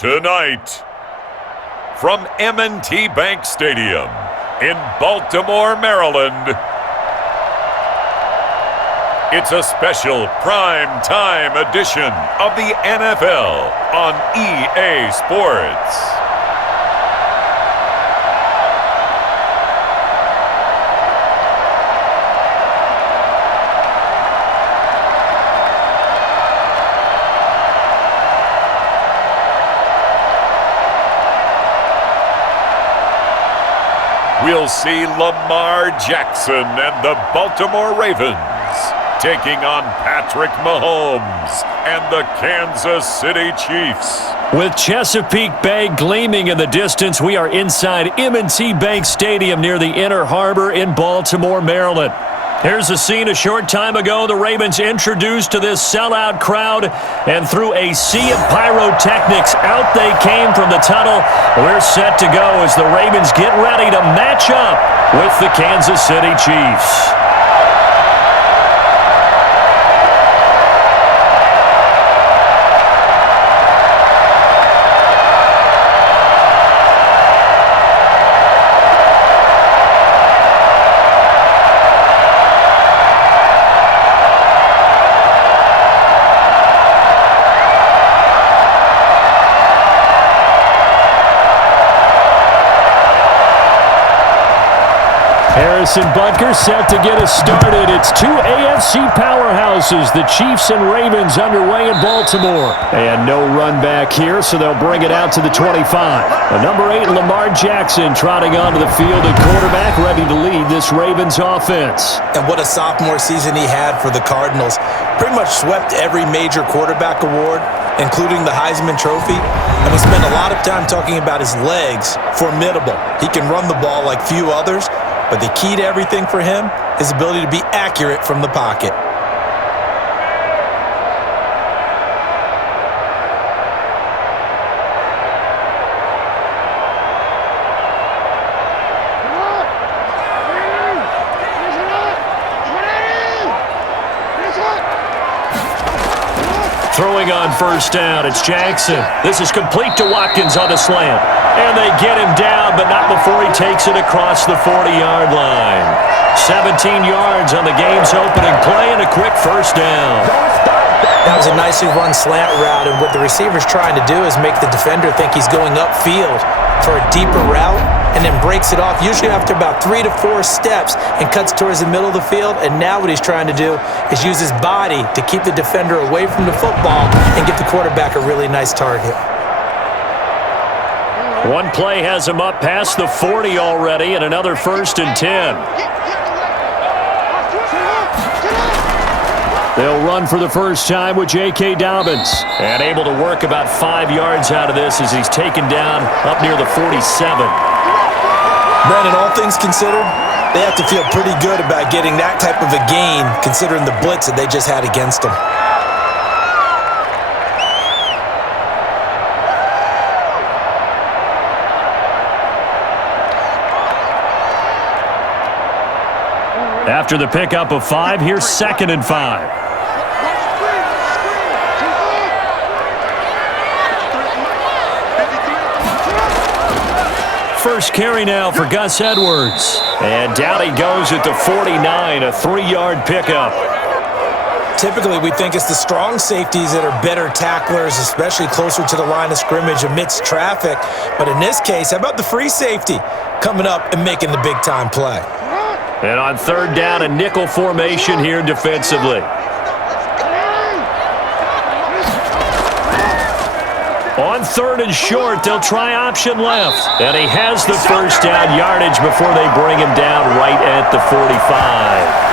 Tonight, from M&T Bank Stadium in Baltimore, Maryland, it's a special prime time edition of the NFL on EA Sports. We'll see Lamar Jackson and the Baltimore Ravens taking on Patrick Mahomes and the Kansas City Chiefs. With Chesapeake Bay gleaming in the distance, we are inside M&T Bank Stadium near the Inner Harbor in Baltimore, Maryland. Here's a scene a short time ago. The Ravens introduced to this sellout crowd, and through a sea of pyrotechnics, out they came from the tunnel. We're set to go as the Ravens get ready to match up with the Kansas City Chiefs. Harrison Butker set to get us started. It's two AFC powerhouses, the Chiefs and Ravens, underway in Baltimore. And no run back here, so they'll bring it out to the 25. The number 8, Lamar Jackson, trotting onto the field at quarterback, ready to lead this Ravens offense. And what a sophomore season he had for the Cardinals. Pretty much swept every major quarterback award, including the Heisman Trophy. And we spent a lot of time talking about his legs. Formidable. He can run the ball like few others. But the key to everything for him is his ability to be accurate from the pocket. Throwing on first down, it's Jackson. This is complete to Watkins on the slant. And they get him down, but not before he takes it across the 40-yard line. 17 yards on the game's opening play and a quick first down. That was a nicely run slant route, and what the receiver's trying to do is make the defender think he's going upfield for a deeper route and then breaks it off, usually after about 3 to 4 steps, and cuts towards the middle of the field. And now what he's trying to do is use his body to keep the defender away from the football and give the quarterback a really nice target. One play has him up past the 40 already, and another 1st and 10. They'll run for the first time with J.K. Dobbins. And able to work about 5 yards out of this as he's taken down up near the 47. Brandon, all things considered, they have to feel pretty good about getting that type of a gain, considering the blitz that they just had against them. After the pickup of 5, here's 2nd and 5. First carry now for Gus Edwards. And down he goes at the 49, a 3-yard pickup. Typically, we think it's the strong safeties that are better tacklers, especially closer to the line of scrimmage amidst traffic. But in this case, how about the free safety coming up and making the big-time play? And on 3rd down, a nickel formation here defensively. On 3rd and short, they'll try option left. And he has the first down yardage before they bring him down right at the 45.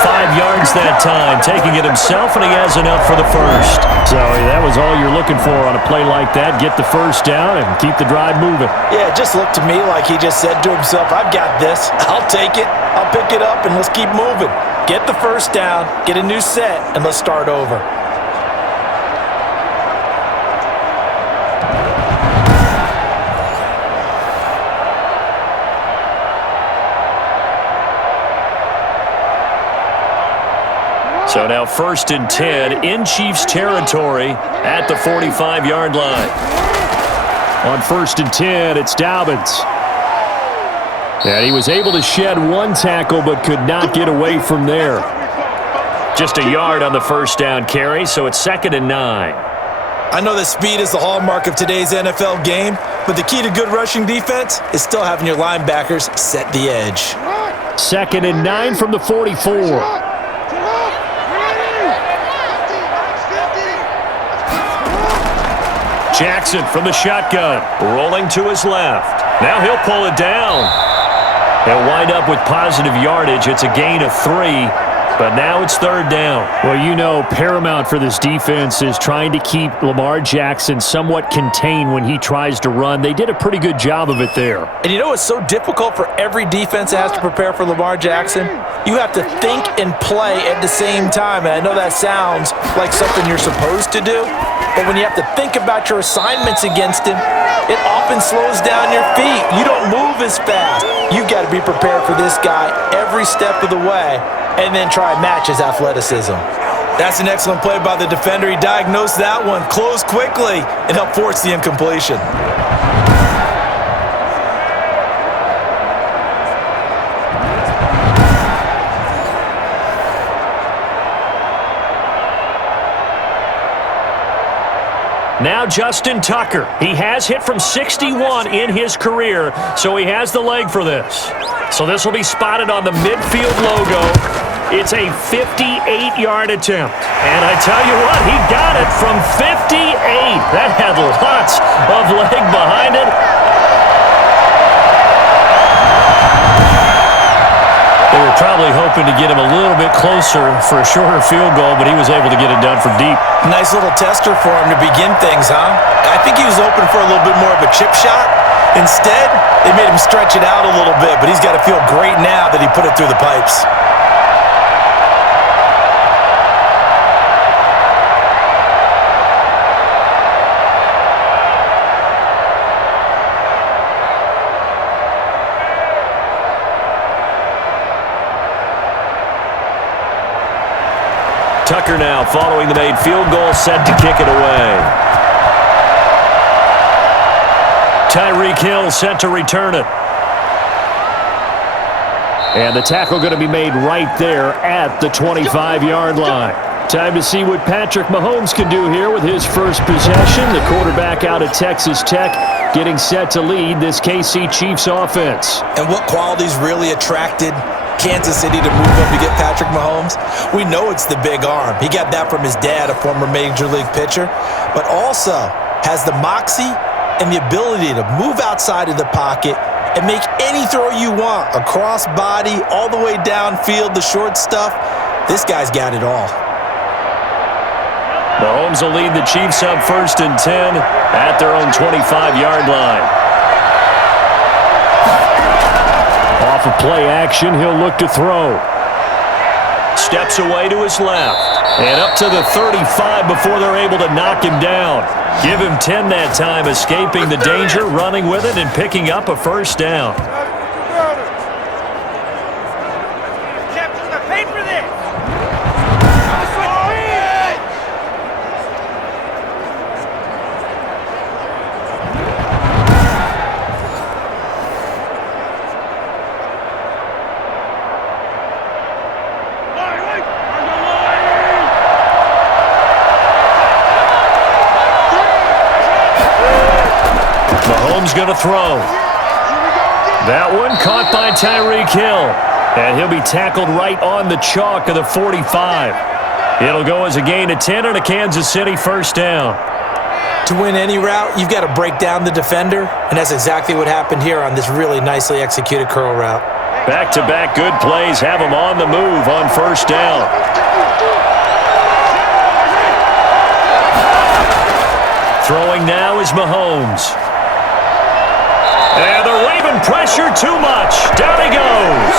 5 yards that time, taking it himself, and he has enough for the first. So that was all you're looking for on a play like that. Get the first down and keep the drive moving. Yeah, it just looked to me like he just said to himself, I've got this. I'll take it. I'll pick it up, and let's keep moving. Get the first down, get a new set, and let's start over. So now 1st and 10 in Chiefs territory at the 45-yard line. On 1st and 10, it's Dobbins. And he was able to shed one tackle but could not get away from there. Just a yard on the first down carry, so it's 2nd and 9. I know that speed is the hallmark of today's NFL game, but the key to good rushing defense is still having your linebackers set the edge. 2nd and 9 from the 44. Jackson from the shotgun, rolling to his left. Now he'll pull it down. He'll wind up with positive yardage. It's a gain of 3. But now it's 3rd down. Well, you know, paramount for this defense is trying to keep Lamar Jackson somewhat contained when he tries to run. They did a pretty good job of it there. And you know what's so difficult for every defense that has to prepare for Lamar Jackson? You have to think and play at the same time. And I know that sounds like something you're supposed to do, but when you have to think about your assignments against him, it often slows down your feet. You don't move as fast. You've got to be prepared for this guy every step of the way, and then try and match his athleticism. That's an excellent play by the defender. He diagnosed that one, closed quickly, and helped force the incompletion. Now Justin Tucker. He has hit from 61 in his career, so he has the leg for this. So this will be spotted on the midfield logo. It's a 58-yard attempt. And I tell you what, he got it from 58. That had lots of leg behind it. They were probably hoping to get him a little bit closer for a shorter field goal, but he was able to get it done from deep. Nice little tester for him to begin things, huh? I think he was hoping for a little bit more of a chip shot. Instead, they made him stretch it out a little bit, but he's got to feel great now that he put it through the pipes. Tucker now following the made field goal, set to kick it away. Tyreek Hill set to return it. And the tackle going to be made right there at the 25-yard line. Time to see what Patrick Mahomes can do here with his first possession. The quarterback out of Texas Tech getting set to lead this KC Chiefs offense. And what qualities really attracted Kansas City to move up to get Patrick Mahomes? We know it's the big arm. He got that from his dad, a former Major League pitcher, but also has the moxie and the ability to move outside of the pocket and make any throw you want, across body, all the way downfield, the short stuff. This guy's got it all. Mahomes will lead the Chiefs up 1st and 10 at their own 25-yard line. Off of play action, he'll look to throw. Steps away to his left. And up to the 35 before they're able to knock him down. Give him 10 that time, escaping the danger, running with it, and picking up a first down. Mahomes going to throw. That one caught by Tyreek Hill. And he'll be tackled right on the chalk of the 45. It'll go as a gain of 10 and a Kansas City first down. To win any route, you've got to break down the defender, and that's exactly what happened here on this really nicely executed curl route. Back-to-back good plays have him on the move on first down. Throwing now is Mahomes. And they're waving pressure too much. Down he goes.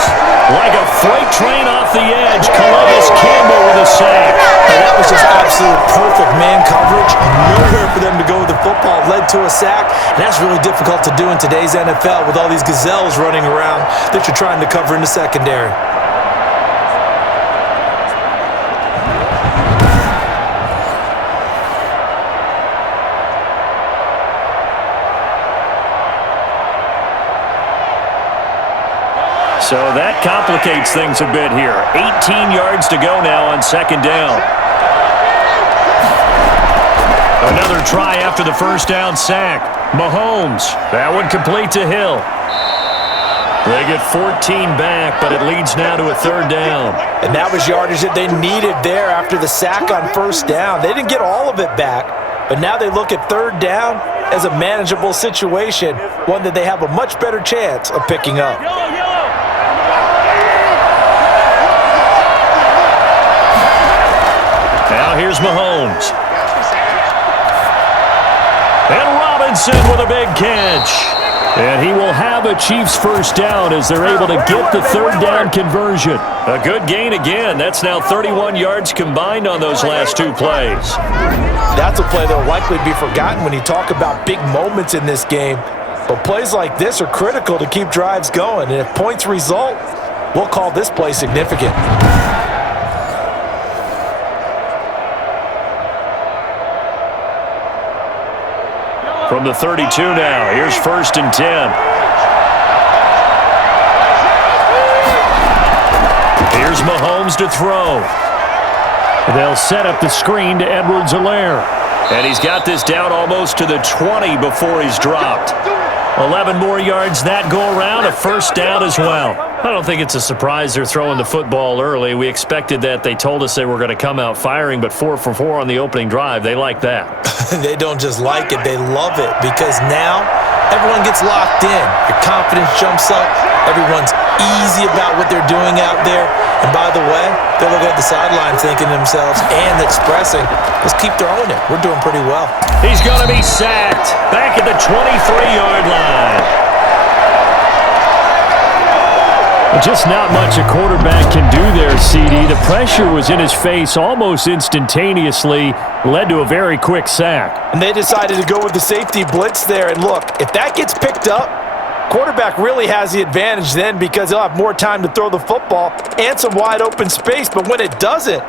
Like a freight train off the edge, Columbus Campbell with a sack. And that was just absolute perfect man coverage. Nowhere for them to go with the football. Led to a sack. And that's really difficult to do in today's NFL with all these gazelles running around that you're trying to cover in the secondary. So that complicates things a bit here. 18 yards to go now on second down. Another try after the first down sack. Mahomes. That one complete to Hill. They get 14 back, but it leads now to a third down. And that was yardage that they needed there after the sack on first down. They didn't get all of it back, but now they look at third down as a manageable situation, one that they have a much better chance of picking up. Now here's Mahomes. And Robinson with a big catch. And he will have a Chiefs first down as they're able to get the third down conversion. A good gain again. That's now 31 yards combined on those last two plays. That's a play that will likely be forgotten when you talk about big moments in this game. But plays like this are critical to keep drives going. And if points result, we'll call this play significant. From the 32 now, here's first and 10. Here's Mahomes to throw. They'll set up the screen to Edwards-Helaire. And he's got this down almost to the 20 before he's dropped. 11 more yards that go around, a first down as well. I don't think it's a surprise they're throwing the football early. We expected that. They told us they were going to come out firing, but 4 for 4 on the opening drive. They like that. They don't just like it, they love it, because now everyone gets locked in. Your confidence jumps up. Everyone's easy about what they're doing out there. And by the way, they're looking at the sideline thinking to themselves and expressing, let's keep throwing it. We're doing pretty well. He's going to be sacked back at the 23-yard line. Just not much a quarterback can do there, CD. The pressure was in his face almost instantaneously, led to a very quick sack. And they decided to go with the safety blitz there. And look, if that gets picked up, quarterback really has the advantage then because he'll have more time to throw the football and some wide open space. But when it doesn't,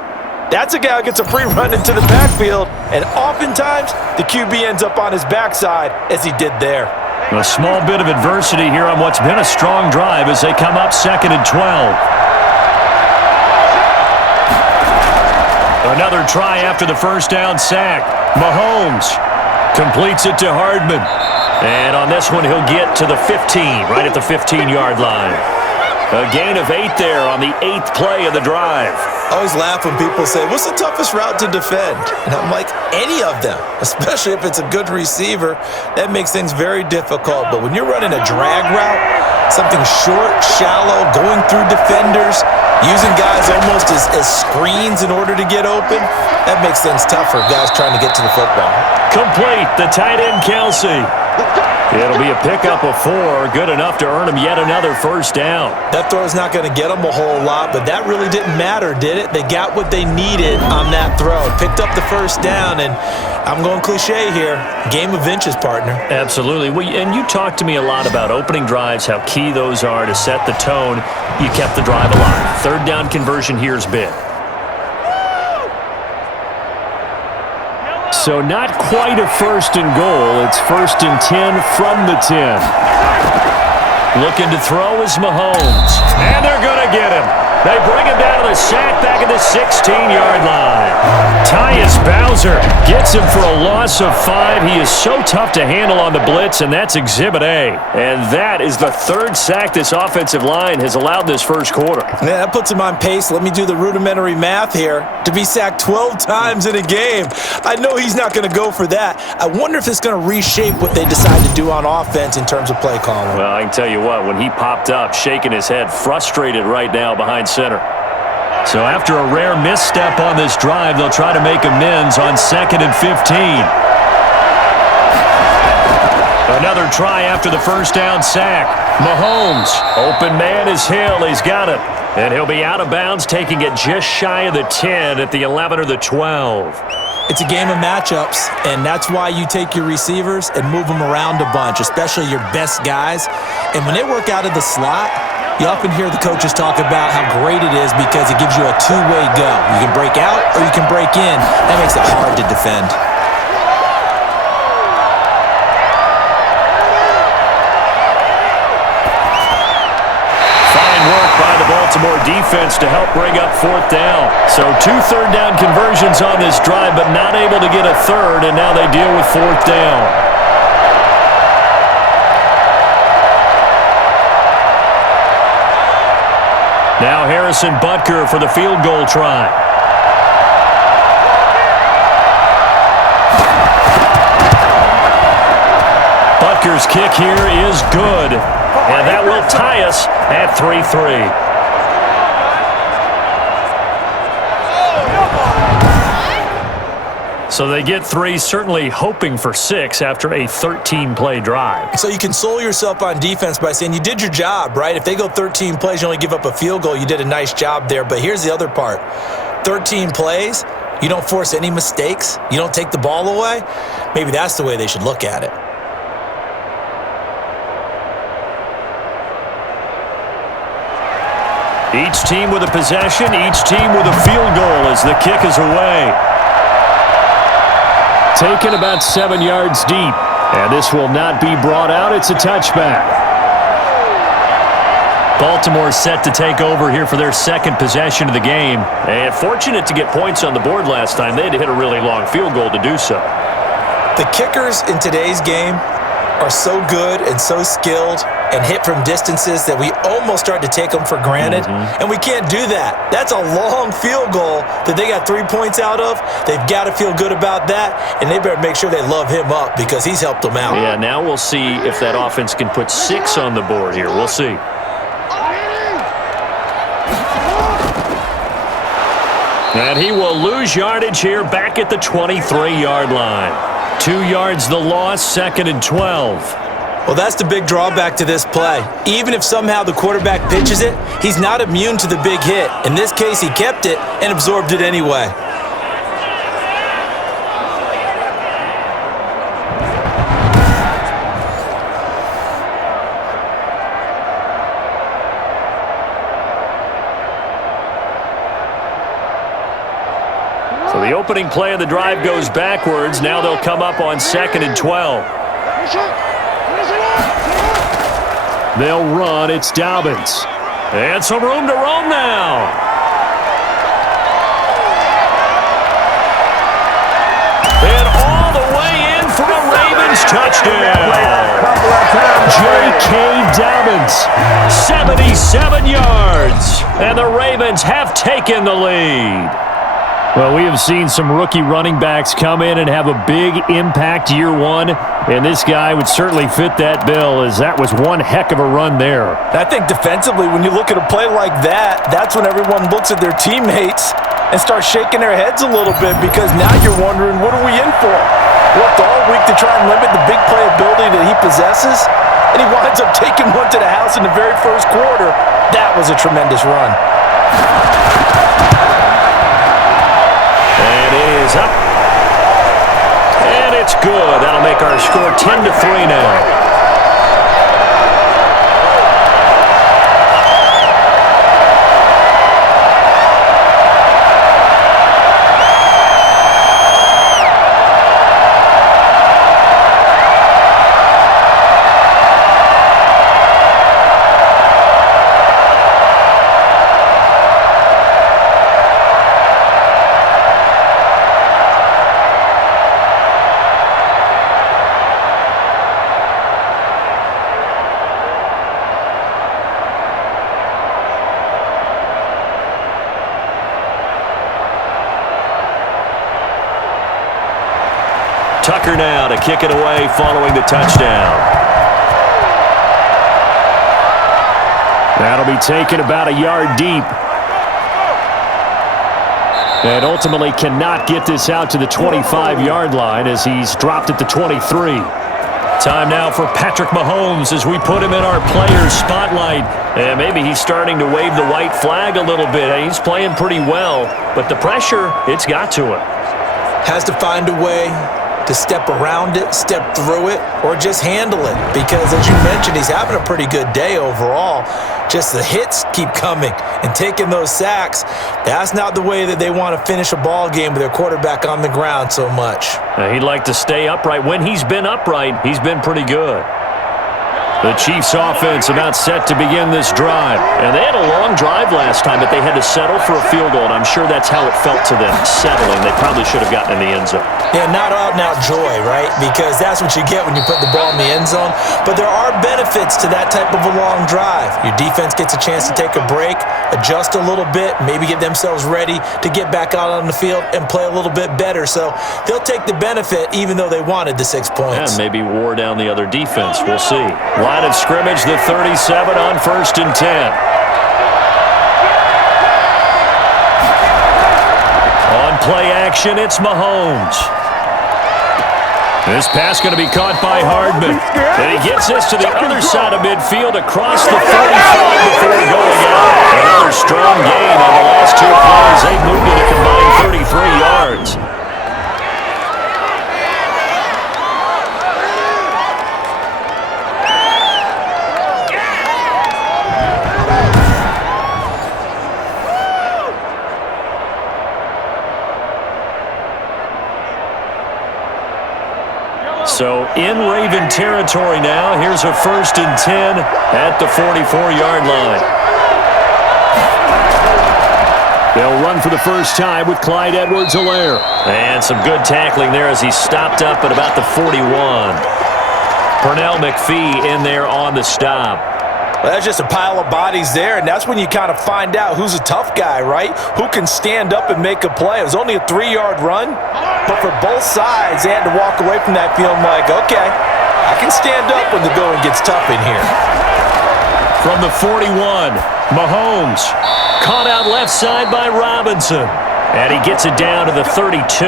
that's a guy who gets a free run into the backfield. And oftentimes, the QB ends up on his backside as he did there. A small bit of adversity here on what's been a strong drive as they come up second and 12. Another try after the first down sack. Mahomes completes it to Hardman. And on this one, he'll get to the 15, right at the 15-yard line. A gain of 8 there on the 8th play of the drive. I always laugh when people say, what's the toughest route to defend? And I'm like, any of them, especially if it's a good receiver. That makes things very difficult. But when you're running a drag route, something short, shallow, going through defenders, using guys almost as screens in order to get open, that makes things tough for guys trying to get to the football. Complete, the tight end Kelsey. It'll be a pickup of 4, good enough to earn him yet another first down. That throw's not going to get them a whole lot, but that really didn't matter, did it? They got what they needed on that throw. Picked up the first down, and I'm going cliche here, game of inches, partner. Absolutely. Well, and you talked to me a lot about opening drives, how key those are to set the tone. You kept the drive alive. Third down conversion here is big. So not quite a first and goal. It's first and 10 from the 10. Looking to throw is Mahomes. And they're going to get him. They bring him down to the sack back at the 16-yard line. Tyus Bowser gets him for a loss of 5. He is so tough to handle on the blitz, and that's Exhibit A. And that is the third sack this offensive line has allowed this first quarter. Yeah, that puts him on pace. Let me do the rudimentary math here. To be sacked 12 times in a game. I know he's not going to go for that. I wonder if it's going to reshape what they decide to do on offense in terms of play calling. Well, I can tell you what, when he popped up, shaking his head, frustrated right now behind center. So after a rare misstep on this drive, they'll try to make amends on second and 15. Another try after the first down sack. Mahomes, open man is Hill. He's got it. And he'll be out of bounds, taking it just shy of the 10 at the 11 or the 12. It's a game of matchups, and that's why you take your receivers and move them around a bunch, especially your best guys. And when they work out of the slot, you often hear the coaches talk about how great it is because it gives you a two-way go. You can break out or you can break in. That makes it hard to defend. Fine by the Baltimore defense to help bring up fourth down. So 2 third-down conversions on this drive, but not able to get a third, and now they deal with fourth down. Now Harrison Butker for the field goal try. Butker's kick here is good, and that will tie us at 3-3. So they get 3, certainly hoping for 6 after a 13-play drive. So you console yourself on defense by saying you did your job, right? If they go 13 plays, you only give up a field goal, you did a nice job there. But here's the other part. 13 plays, you don't force any mistakes, you don't take the ball away. Maybe that's the way they should look at it. Each team with a possession, each team with a field goal as the kick is away. Taken about 7 yards deep, and this will not be brought out. It's a touchback. Baltimore set to take over here for their second possession of the game. And fortunate to get points on the board last time. They had to hit a really long field goal to do so. The kickers in today's game are so good and so skilled and hit from distances that we almost start to take them for granted. And we can't do that. That's a long field goal that they got 3 points out of. They've got to feel good about that, and they better make sure they love him up because he's helped them out. Yeah, now we'll see if that offense can put 6 on the board here. We'll see. And he will lose yardage here back at the 23-yard line. 2 yards the loss, 2nd and 12. Well, that's the big drawback to this play. Even if somehow the quarterback pitches it, he's not immune to the big hit. In this case, he kept it and absorbed it anyway. So the opening play of the drive goes backwards. Now they'll come up on 2nd and 12. They'll run. It's Dobbins. And some room to roam now. And all the way in for a Ravens touchdown. J.K. Dobbins, 77 yards. And the Ravens have taken the lead. Well, we have seen some rookie running backs come in and have a big impact year one, and this guy would certainly fit that bill, as that was one heck of a run there. I think defensively, when you look at a play like that, that's when everyone looks at their teammates and starts shaking their heads a little bit, because now you're wondering, what are we in for? Worked all week to try and limit the big play ability that he possesses, and he winds up taking one to the house in the very first quarter. That was a tremendous run. And it is up. And it's good. That'll make our score 10-3 now. Tucker now to kick it away following the touchdown. That'll be taken about a yard deep. And ultimately cannot get this out to the 25-yard line as he's dropped at the 23. Time now for Patrick Mahomes as we put him in our players' spotlight. And maybe he's starting to wave the white flag a little bit. He's playing pretty well, but the pressure, it's got to him. Has to find a way to step around it, step through it, or just handle it. Because as you mentioned, he's having a pretty good day overall. Just the hits keep coming and taking those sacks. That's not the way that they want to finish a ball game with their quarterback on the ground so much. He'd like to stay upright. When he's been upright, he's been pretty good. The Chiefs offense about set to begin this drive. And they had a long drive last time, but they had to settle for a field goal, and I'm sure that's how it felt to them, settling. They probably should have gotten in the end zone. Yeah, not out-and-out joy, right? Because that's what you get when you put the ball in the end zone. But there are benefits to that type of a long drive. Your defense gets a chance to take a break, adjust a little bit, maybe get themselves ready to get back out on the field and play a little bit better. So they'll take the benefit even though they wanted the 6 points. And maybe wore down the other defense. We'll see. Line of scrimmage, the 37 on 1st and 10. On play action, it's Mahomes. This pass going to be caught by Hardman. And he gets this to the other side of midfield across the 45 before going out. Another strong gain on the last 2 plays. They moved it a combined 33 yards. So in Raven territory now. Here's a 1st and 10 at the 44-yard line. They'll run for the first time with Clyde Edwards-Helaire. And some good tackling there as he stopped up at about the 41. Pernell McPhee in there on the stop. Well, that's just a pile of bodies there, and that's when you kind of find out who's a tough guy, right? Who can stand up and make a play. It was only a 3-yard run, but for both sides, they had to walk away from that feeling like, okay, I can stand up when the going gets tough in here. From the 41, Mahomes caught out left side by Robinson. And he gets it down to the 32.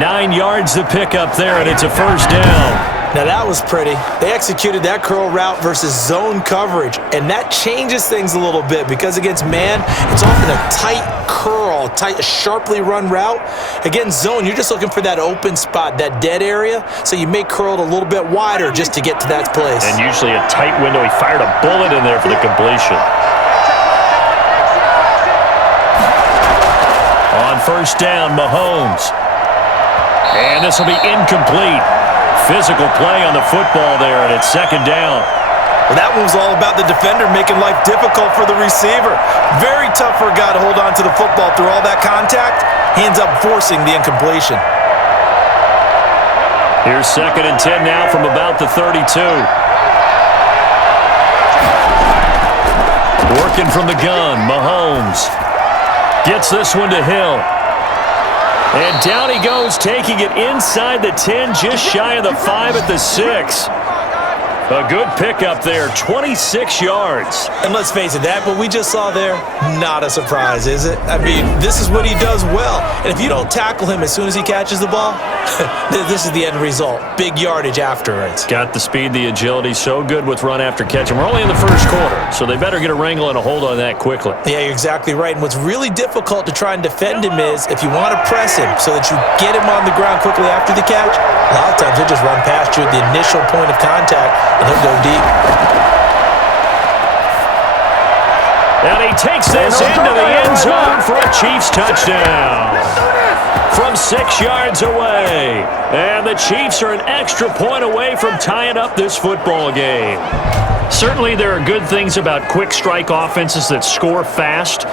9 yards to pick up there, and it's a 1st down. Now that was pretty. They executed that curl route versus zone coverage, and that changes things a little bit because against man, it's often a tight curl, a sharply run route. Against zone, you're just looking for that open spot, that dead area, so you make curl a little bit wider just to get to that place. And usually a tight window. He fired a bullet in there for the completion. On 1st down, Mahomes. And this will be incomplete. Physical play on the football there, and it's 2nd down. Well, that one was all about the defender making life difficult for the receiver. Very tough for a guy to hold on to the football through all that contact. He ends up forcing the incompletion. Here's 2nd and 10 now from about the 32. Working from the gun, Mahomes gets this one to Hill. And down he goes, taking it inside the 10, just shy of the 5 at the 6. A good pickup there, 26 yards. And let's face it, that what we just saw there, not a surprise, is it? I mean, this is what he does well. And if you don't tackle him as soon as he catches the ball, this is the end result. Big yardage afterwards. Got the speed, the agility, so good with run after catch. And we're only in the 1st quarter, so they better get a wrangle and a hold on that quickly. Yeah, you're exactly right. And what's really difficult to try and defend him is if you want to press him so that you get him on the ground quickly after the catch, a lot of times he'll just run past you at the initial point of contact, and he'll go deep. And he takes this into the end zone for a Chiefs touchdown. From 6 yards away. And the Chiefs are an extra point away from tying up this football game. Certainly there are good things about quick strike offenses that score fast,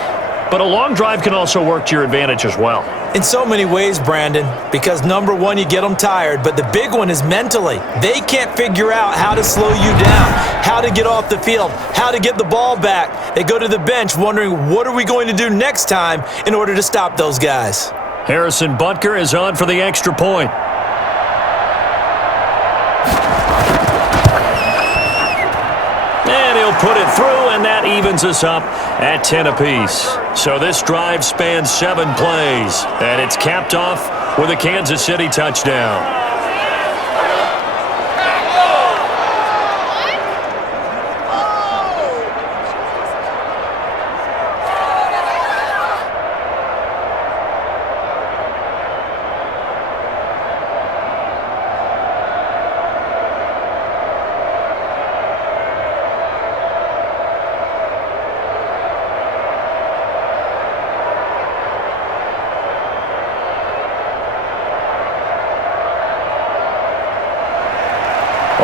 but a long drive can also work to your advantage as well. In so many ways, Brandon, because number one, you get them tired, but the big one is mentally. They can't figure out how to slow you down, how to get off the field, how to get the ball back. They go to the bench wondering, what are we going to do next time in order to stop those guys? Harrison Butker is on for the extra point. And he'll put it through, and that evens us up at 10 apiece. So this drive spans 7 plays, and it's capped off with a Kansas City touchdown.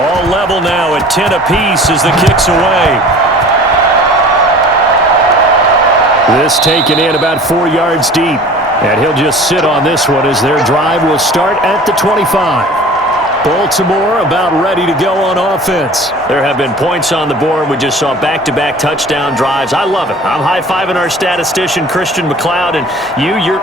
All level now at 10 apiece as the kick's away. This taken in about 4 yards deep. And he'll just sit on this one as their drive will start at the 25. Baltimore about ready to go on offense. There have been points on the board. We just saw back-to-back touchdown drives. I love it. I'm high-fiving our statistician, Christian McLeod, and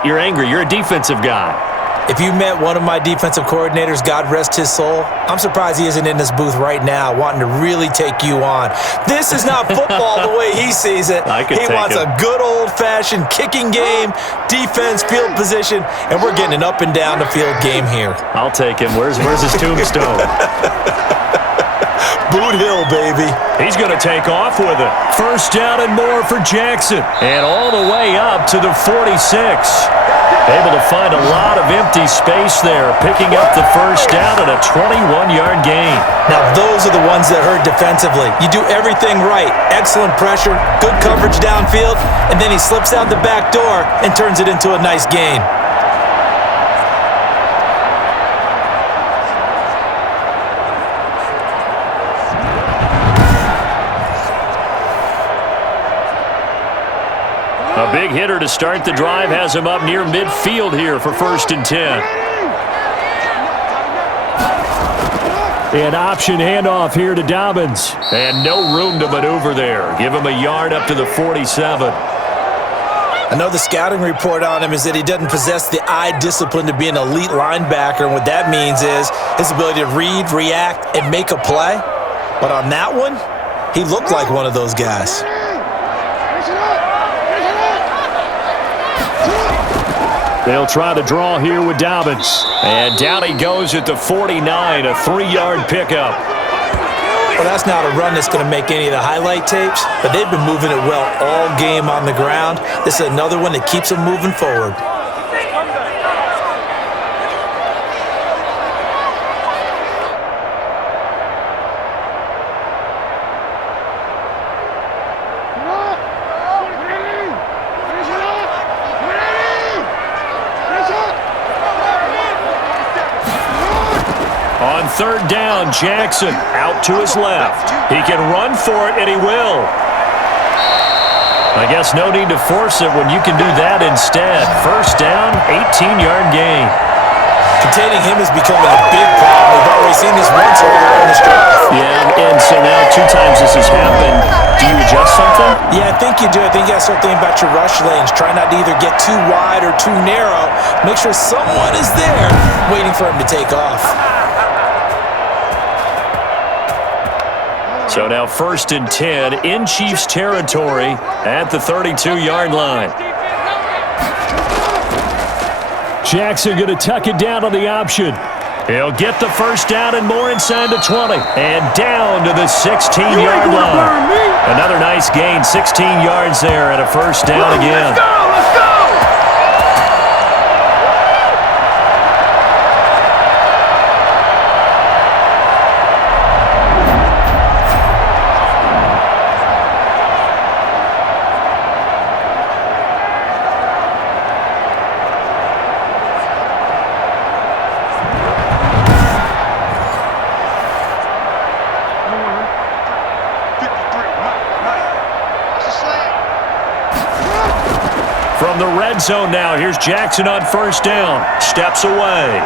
you're angry. You're a defensive guy. If you met one of my defensive coordinators, God rest his soul, I'm surprised he isn't in this booth right now wanting to really take you on. This is not football the way he sees it. He wants a good old-fashioned kicking game, defense, field position, and we're getting an up and down the field game here. I'll take him. Where's his tombstone? Boot Hill, baby. He's going to take off with it. First down and more for Jackson. And all the way up to the 46. Able to find a lot of empty space there, picking up the first down and a 21-yard gain. Now, those are the ones that hurt defensively. You do everything right. Excellent pressure, good coverage downfield, and then he slips out the back door and turns it into a nice gain. A big hitter to start the drive has him up near midfield here for 1st and 10. An option handoff here to Dobbins. And no room to maneuver there. Give him a yard up to the 47. I know the scouting report on him is that he doesn't possess the eye discipline to be an elite linebacker, and what that means is his ability to read, react, and make a play. But on that one, he looked like one of those guys. They'll try to draw here with Dobbins. And down he goes at the 49, a 3-yard pickup. Well, that's not a run that's going to make any of the highlight tapes, but they've been moving it well all game on the ground. This is another one that keeps them moving forward. On 3rd down, Jackson out to his left. He can run for it, and he will. I guess no need to force it when you can do that instead. 1st down, 18-yard gain. Containing him is becoming a big problem. We've already seen this once earlier in this drive. Yeah, and so now 2 times this has happened. Do you adjust something? Yeah, I think you do. I think you got to start thinking about your rush lanes. Try not to either get too wide or too narrow. Make sure someone is there waiting for him to take off. So now 1st and 10 in Chiefs territory at the 32-yard line. Jackson going to tuck it down on the option. He'll get the first down and more inside the 20. And down to the 16-yard line. Another nice gain, 16 yards there and a first down again. Let's go! From the red zone now, here's Jackson on 1st down. Steps away.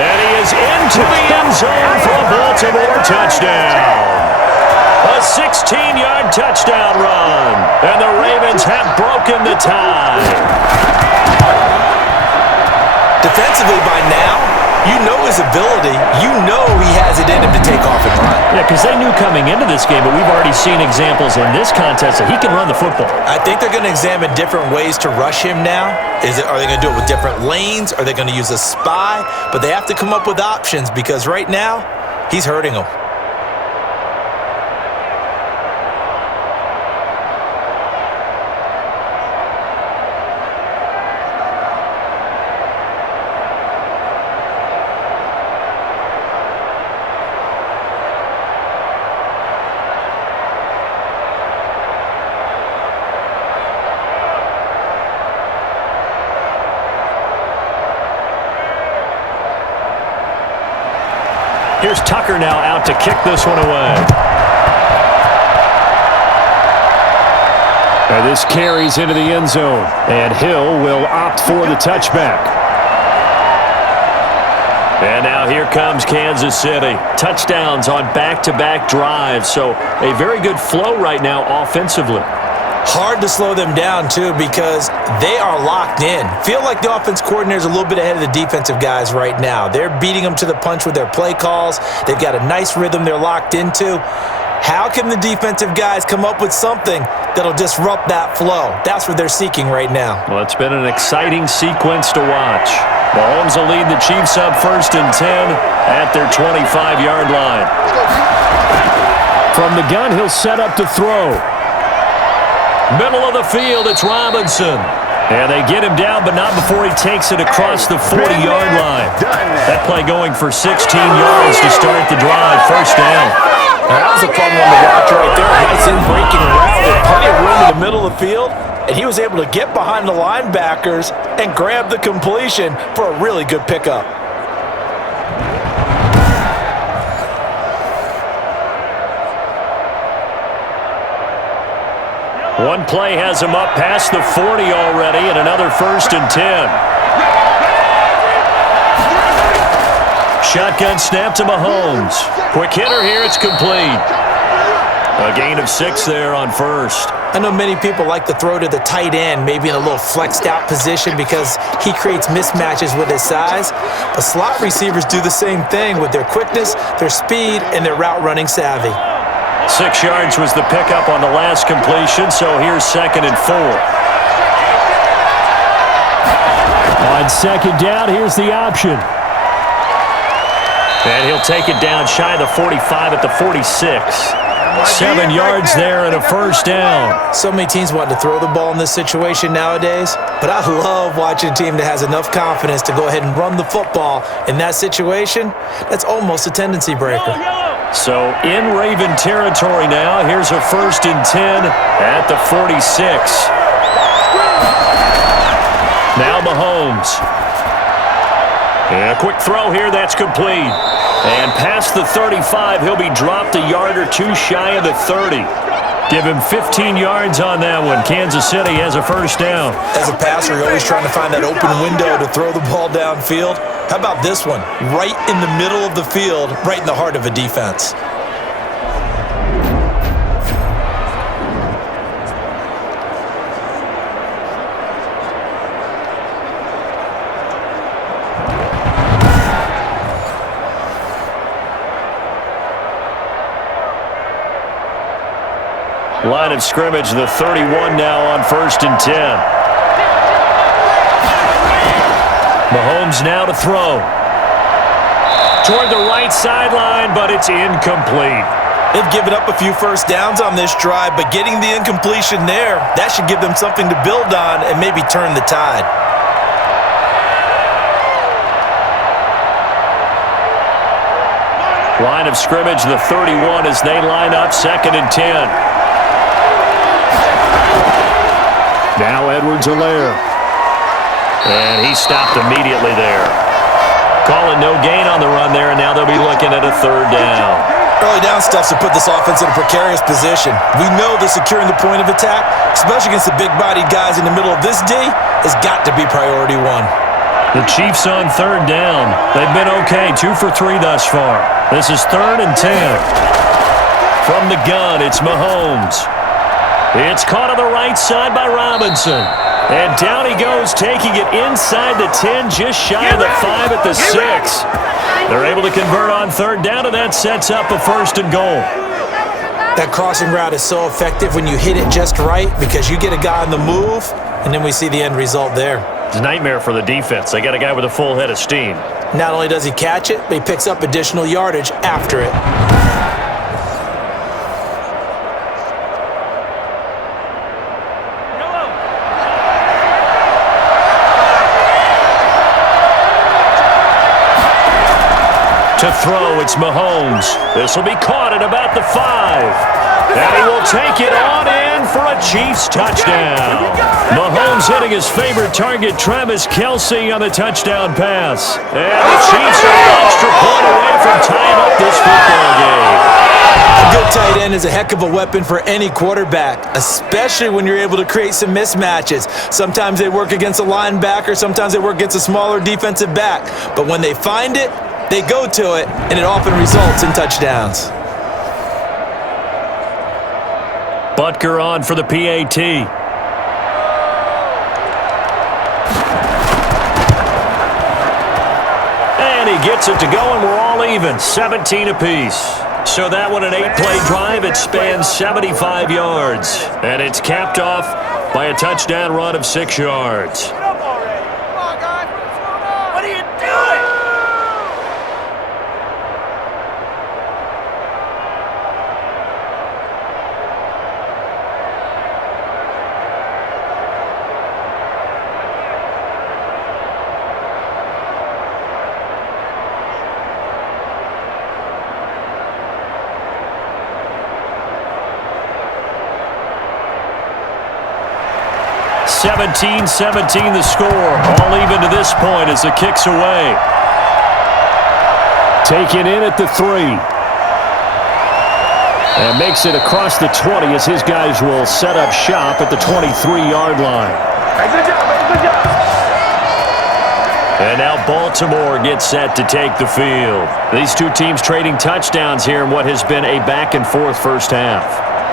And he is into the end zone for a Baltimore touchdown. A 16-yard touchdown run. And the Ravens have broken the tie. Defensively by now, you know his ability. You know he has it in him to take off and run. Yeah, because they knew coming into this game, but we've already seen examples in this contest that he can run the football. I think they're going to examine different ways to rush him now. Are they going to do it with different lanes? Are they going to use a spy? But they have to come up with options because right now, he's hurting them. Here's Tucker now out to kick this one away. And this carries into the end zone. And Hill will opt for the touchback. And now here comes Kansas City. Touchdowns on back-to-back drives. So a very good flow right now offensively. Hard to slow them down, too, because they are locked in. Feel like the offense coordinator is a little bit ahead of the defensive guys right now. They're beating them to the punch with their play calls. They've got a nice rhythm they're locked into. How can the defensive guys come up with something that'll disrupt that flow? That's what they're seeking right now. Well, it's been an exciting sequence to watch. Mahomes will lead the Chiefs up 1st and 10 at their 25-yard line. From the gun, he'll set up to throw. Middle of the field, it's Robinson. And they get him down, but not before he takes it across the 40-yard line. That play going for 16 yards to start the drive. First down. That was a fun one to watch right there. Nice in-breaking route with plenty of room in the middle of the field. And he was able to get behind the linebackers and grab the completion for a really good pickup. One play has him up past the 40 already, and another 1st and 10. Shotgun snap to Mahomes. Quick hitter here, it's complete. A gain of 6 there on 1st. I know many people like to throw to the tight end, maybe in a little flexed out position because he creates mismatches with his size. But slot receivers do the same thing with their quickness, their speed, and their route running savvy. 6 yards was the pickup on the last completion, so here's 2nd and 4. On 2nd down, here's the option. And he'll take it down shy of the 45 at the 46. 7 yards there and a 1st down. So many teams want to throw the ball in this situation nowadays, but I love watching a team that has enough confidence to go ahead and run the football. In that situation, that's almost a tendency breaker. So in Raven territory now, here's a 1st and 10 at the 46. Now Mahomes. And a quick throw here, that's complete. And past the 35, he'll be dropped a yard or 2 shy of the 30. Give him 15 yards on that one. Kansas City has a 1st down. As a passer, you're always trying to find that open window to throw the ball downfield. How about this one? Right in the middle of the field, right in the heart of a defense. Line of scrimmage, the 31 now on 1st and 10. Mahomes now to throw. Toward the right sideline, but it's incomplete. They've given up a few 1st downs on this drive, but getting the incompletion there, that should give them something to build on and maybe turn the tide. Line of scrimmage, the 31 as they line up 2nd and 10. Now Edwards-Helaire. And he stopped immediately there. Calling no gain on the run there, and now they'll be looking at a 3rd down. Early down stuff's to put this offense in a precarious position. We know that securing the point of attack, especially against the big-bodied guys in the middle of this D, has got to be priority 1. The Chiefs on 3rd down. They've been okay, 2 for 3 thus far. This is 3rd and 10. From the gun, it's Mahomes. It's caught on the right side by Robinson. And down he goes, taking it inside the 10, just shy of the 5 at the 6. They're able to convert on 3rd down, and that sets up a 1st and goal. That crossing route is so effective when you hit it just right because you get a guy on the move, and then we see the end result there. It's a nightmare for the defense. They got a guy with a full head of steam. Not only does he catch it, but he picks up additional yardage after it. To throw, it's Mahomes. This will be caught at about the 5. And he will take it on in for a Chiefs touchdown. Mahomes hitting his favorite target, Travis Kelce, on the touchdown pass. And the Chiefs are an extra point away from tying up this football game. A good tight end is a heck of a weapon for any quarterback, especially when you're able to create some mismatches. Sometimes they work against a linebacker, sometimes they work against a smaller defensive back. But when they find it, they go to it, and it often results in touchdowns. Butker on for the PAT. And he gets it to go, and we're all even, 17 apiece. So that one, an 8-play drive. It spans 75 yards. And it's capped off by a touchdown run of 6 yards. What are you doing? 17-17 the score. All even to this point as the kick's away. Taken in at the 3. And makes it across the 20 as his guys will set up shop at the 23-yard line. Good job. And now Baltimore gets set to take the field. These two teams trading touchdowns here in what has been a back-and-forth first half.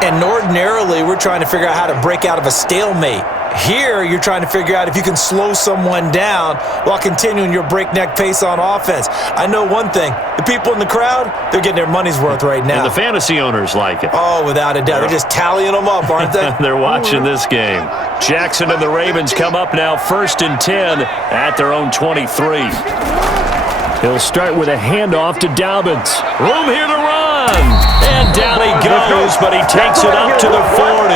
And ordinarily, we're trying to figure out how to break out of a stalemate. Here, you're trying to figure out if you can slow someone down while continuing your breakneck pace on offense. I know one thing. The people in the crowd, they're getting their money's worth right now. And the fantasy owners like it. Oh, without a doubt. They're just tallying them up, aren't they? They're watching this game. Jackson and the Ravens come up now 1st and 10 at their own 23. He'll start with a handoff to Dobbins. Room here to run. And down he goes, but he takes it up to the 40.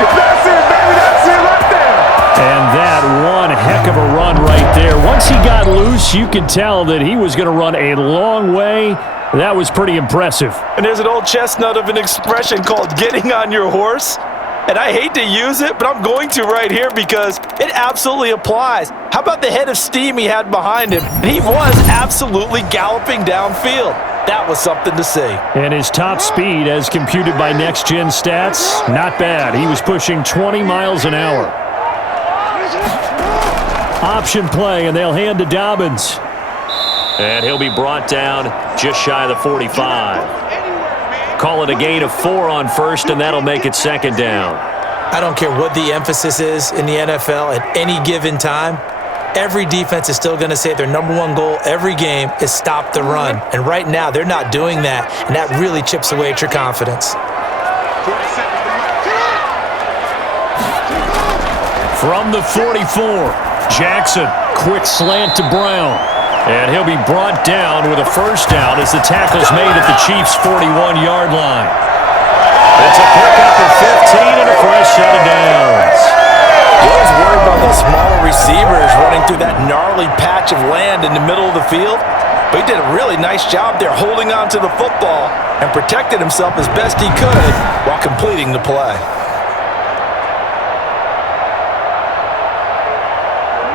That's it, baby. That's it right there. And that one heck of a run right there. Once he got loose, you could tell that he was going to run a long way. That was pretty impressive. And there's an old chestnut of an expression called getting on your horse. And I hate to use it, but I'm going to right here because it absolutely applies. How about the head of steam he had behind him? And he was absolutely galloping downfield. That was something to see. And his top speed, as computed by Next Gen Stats, not bad. He was pushing 20 miles an hour. Option play, and they'll hand to Dobbins. And he'll be brought down just shy of the 45. Call it a gain of 4 on first, and that'll make it 2nd down. I don't care what the emphasis is in the NFL at any given time. Every defense is still going to say their number one goal every game is stop the run. And right now, they're not doing that, and that really chips away at your confidence. From the 44, Jackson, quick slant to Brown. And he'll be brought down with a 1st down as the tackle's made at the Chiefs' 41-yard line. It's a pickup of 15 and a fresh set of downs. You always worried about those smaller receivers running through that gnarly patch of land in the middle of the field. But he did a really nice job there holding on to the football and protected himself as best he could while completing the play.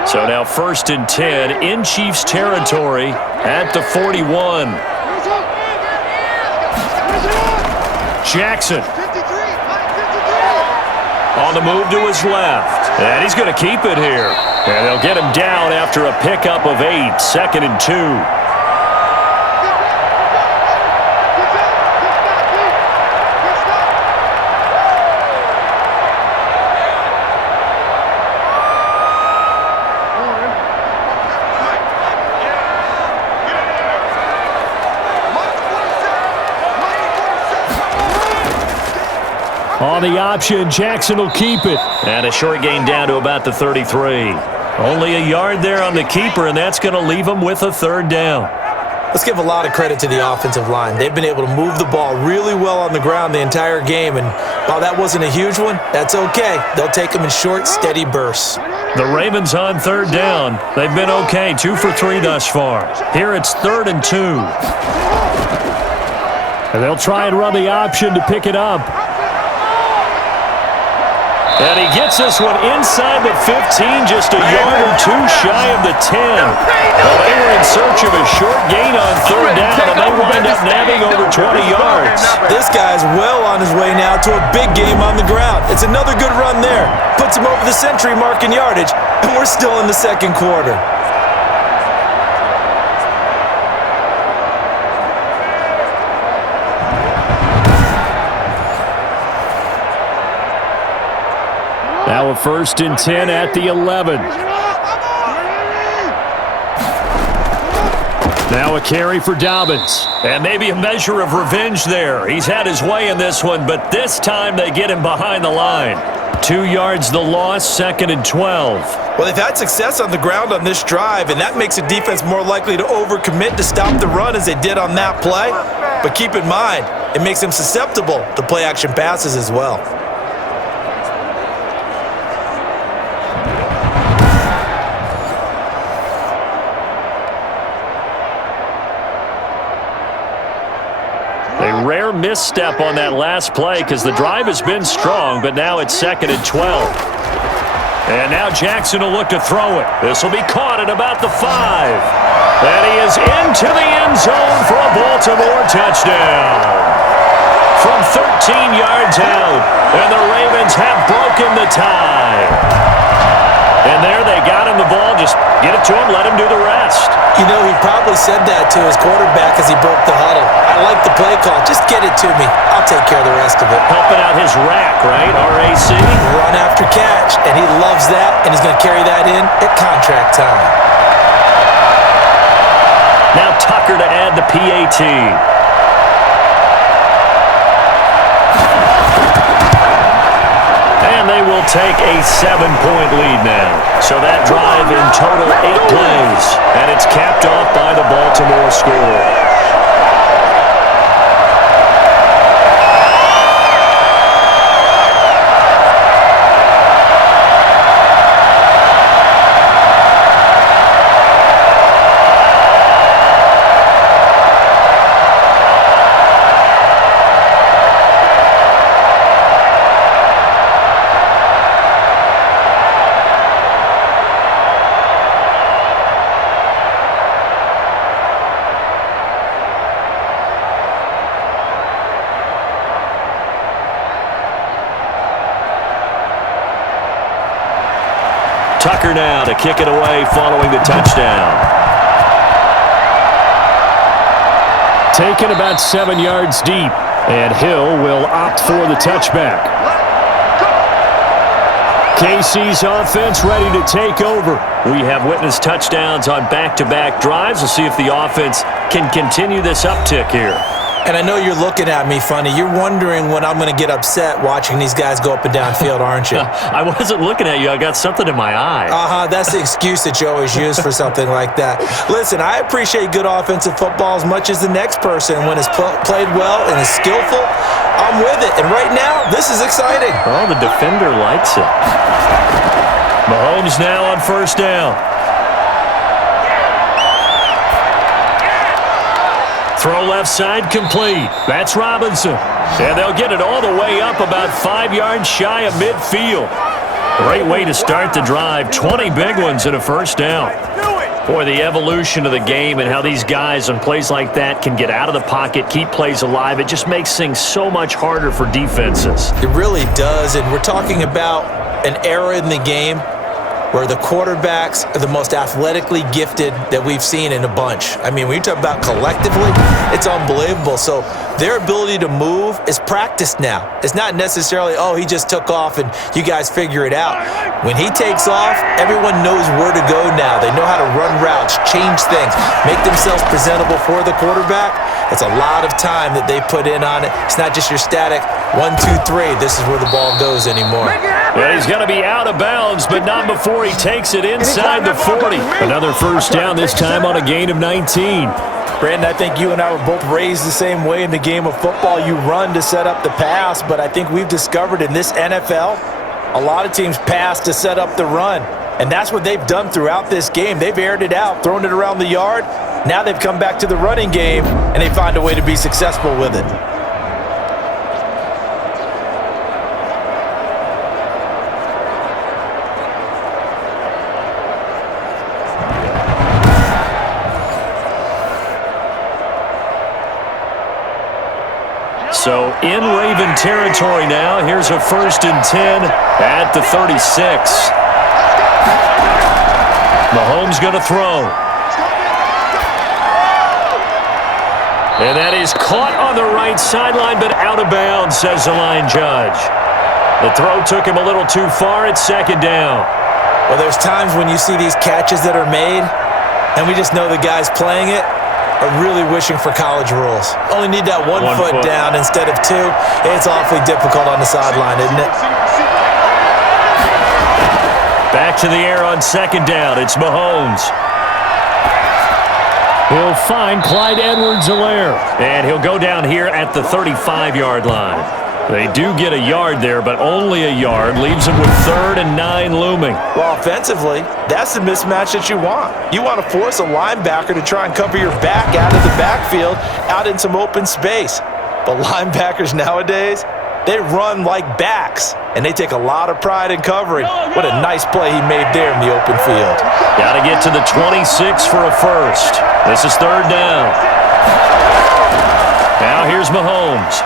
So now 1st and 10 in Chiefs territory at the 41. Jackson on the move to his left. And he's going to keep it here. And they'll get him down after a pickup of 8, 2nd and 2. On the option, Jackson will keep it. And a short gain down to about the 33. Only a yard there on the keeper, and that's going to leave him with a 3rd down. Let's give a lot of credit to the offensive line. They've been able to move the ball really well on the ground the entire game, and while that wasn't a huge one, that's okay. They'll take them in short, steady bursts. The Ravens on 3rd down. They've been okay, 2 for 3 thus far. Here it's 3rd and 2. And they'll try and run the option to pick it up. And he gets this one inside the 15, just a yard or two shy of the 10. Well, they were in search of a short gain on third down, and they wind up nabbing over 20 yards. This guy's well on his way now to a big game on the ground. It's another good run there. Puts him over the century mark in yardage, and we're still in the second quarter. Now a 1st and 10 at the 11. Now a carry for Dobbins. And maybe a measure of revenge there. He's had his way in this one, but this time they get him behind the line. 2 yards the loss, 2nd and 12. Well, they've had success on the ground on this drive, and that makes a defense more likely to overcommit to stop the run as they did on that play. But keep in mind, it makes them susceptible to play-action passes as well. Rare misstep on that last play because the drive has been strong, but now it's 2nd and 12. And now Jackson will look to throw it. This will be caught at about the 5. And he is into the end zone for a Baltimore touchdown. From 13 yards out, and the Ravens have broken the tie. And there they got him the ball. Just get it to him, let him do the rest. You know, he probably said that to his quarterback as he broke the huddle. I like the play call. Just get it to me. I'll take care of the rest of it. Helping out his rack, right? RAC. Run after catch, and he loves that, and he's going to carry that in at contract time. Now Tucker to add the PAT. And they will take a 7-point lead now. So that drive in total 8 plays. And it's capped off by the Baltimore score. Tucker now to kick it away following the touchdown. Taken about 7 yards deep, and Hill will opt for the touchback. KC's offense ready to take over. We have witnessed touchdowns on back-to-back drives. We'll see if the offense can continue this uptick here. And I know you're looking at me funny. You're wondering when I'm going to get upset watching these guys go up and down field, aren't you? I wasn't looking at you. I got something in my eye. That's the excuse that you always use for something like that. Listen, I appreciate good offensive football as much as the next person. When it's played well and is skillful, I'm with it. And right now, this is exciting. Oh, the defender likes it. Mahomes now on 1st down. Throw left side complete. That's Robinson. And they'll get it all the way up about 5 yards shy of midfield. Great way to start the drive. 20 big ones and a 1st down. Boy, the evolution of the game and how these guys on plays like that can get out of the pocket, keep plays alive, it just makes things so much harder for defenses. It really does, and we're talking about an era in the game where the quarterbacks are the most athletically gifted that we've seen in a bunch. I mean, when you talk about collectively, it's unbelievable. So their ability to move is practiced now. It's not necessarily, oh, he just took off and you guys figure it out. When he takes off, everyone knows where to go now. They know how to run routes, change things, make themselves presentable for the quarterback. It's a lot of time that they put in on it. It's not just your static 1, 2, 3. This is where the ball goes anymore. Well, he's going to be out of bounds, but not before he takes it inside the 40. Another 1st down, this time on a gain of 19. Brandon, I think you and I were both raised the same way in the game of football. You run to set up the pass, but I think we've discovered in this NFL, a lot of teams pass to set up the run. And that's what they've done throughout this game. They've aired it out, thrown it around the yard, Now they've come back to the running game, and they find a way to be successful with it. So in Raven territory now. Here's a 1st and 10 at the 36. Mahomes going to throw. And that is caught on the right sideline, but out of bounds, says the line judge. The throw took him a little too far. It's 2nd down. Well, there's times when you see these catches that are made, and we just know the guys playing it are really wishing for college rules. Only need that one foot down instead of 2. It's awfully difficult on the sideline, isn't it? Back to the air on 2nd down. It's Mahomes. He'll find Clyde Edwards-Helaire. And he'll go down here at the 35-yard line. They do get a yard there, but only a yard. Leaves them with 3rd and 9 looming. Well, offensively, that's the mismatch that you want. You want to force a linebacker to try and cover your back out of the backfield, out in some open space. But linebackers nowadays, they run like backs, and they take a lot of pride in covering. What a nice play he made there in the open field. Got to get to the 26 for a first. This is 3rd down. Now here's Mahomes.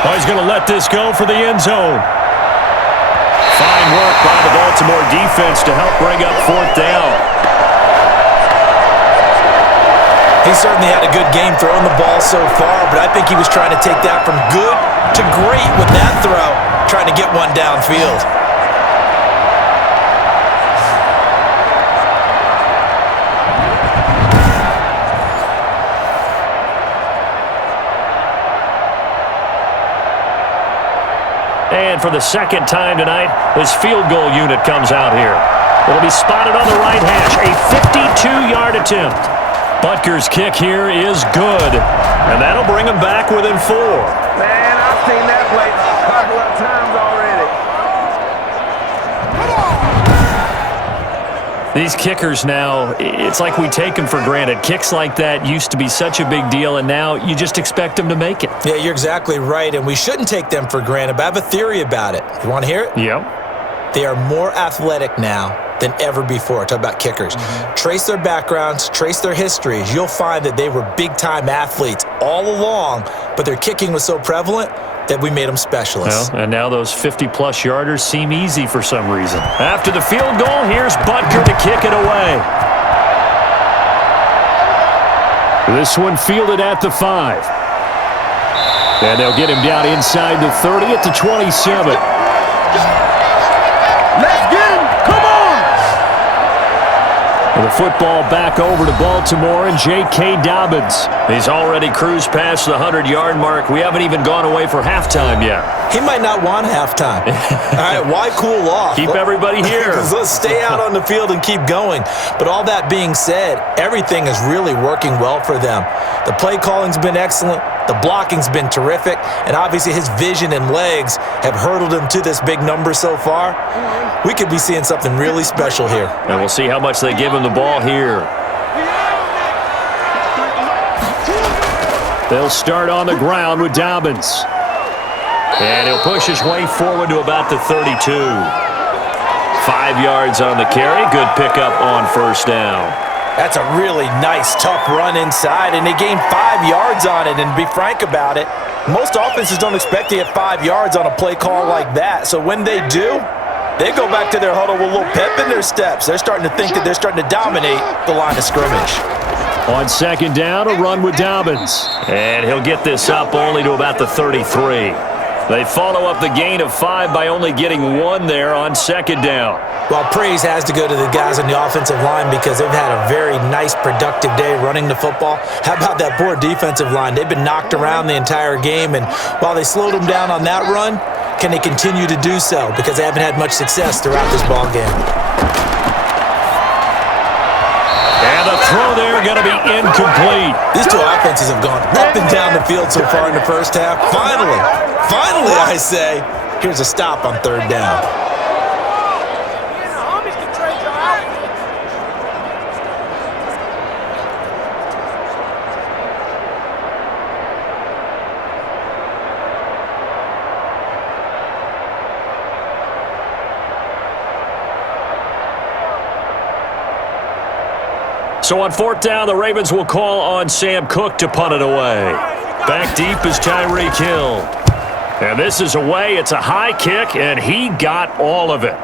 Oh, he's going to let this go for the end zone. Fine work by the Baltimore defense to help bring up 4th down. He certainly had a good game throwing the ball so far, but I think he was trying to take that from good to great with that throw, trying to get one downfield. And for the 2nd time tonight, this field goal unit comes out here. It'll be spotted on the right hash. A 52-yard attempt. Butker's kick here is good. And that'll bring him back within 4. Man, I've seen that play a couple of times already. These kickers now, it's like we take them for granted. Kicks like that used to be such a big deal, and now you just expect them to make it. Yeah, you're exactly right, and we shouldn't take them for granted, but I have a theory about it. You want to hear it? Yep. They are more athletic now than ever before. Talk about kickers. Trace their backgrounds, trace their histories. You'll find that they were big-time athletes all along, but their kicking was so prevalent that we made them specialists. Well, and now those 50-plus yarders seem easy for some reason. After the field goal, here's Butker to kick it away. This one fielded at the 5. And they'll get him down inside the 30 at the 27. Let's get him! Come on! And the football back over to Baltimore and J.K. Dobbins. He's already cruised past the 100-yard mark. We haven't even gone away for halftime yet. He might not want halftime. All right, why cool off? Keep everybody here. Let's stay out on the field and keep going. But all that being said, everything is really working well for them. The play calling's been excellent. The blocking's been terrific. And obviously his vision and legs have hurdled him to this big number so far. We could be seeing something really special here. And we'll see how much they give him the ball here. They'll start on the ground with Dobbins. And he'll push his way forward to about the 32. 5 yards on the carry. Good pickup on 1st down. That's a really nice, tough run inside, and they gained 5 yards on it. And to be frank about it, most offenses don't expect to get 5 yards on a play call like that. So when they do, they go back to their huddle with a little pep in their steps. They're starting to think that they're starting to dominate the line of scrimmage. On 2nd down, a run with Dobbins. And he'll get this up only to about the 33. They follow up the gain of 5 by only getting 1 there on 2nd down. Well, praise has to go to the guys on the offensive line because they've had a very nice, productive day running the football. How about that poor defensive line? They've been knocked around the entire game, and while they slowed them down on that run, can they continue to do so? Because they haven't had much success throughout this ball game. And the throw there going to be incomplete. These two offenses have gone up and down the field so far in the first half. Finally, I say, here's a stop on 3rd down. So on fourth down, the Ravens will call on Sam Cook to punt it away. Back deep is Tyreek Hill. And this is away. It's a high kick, and he got all of it.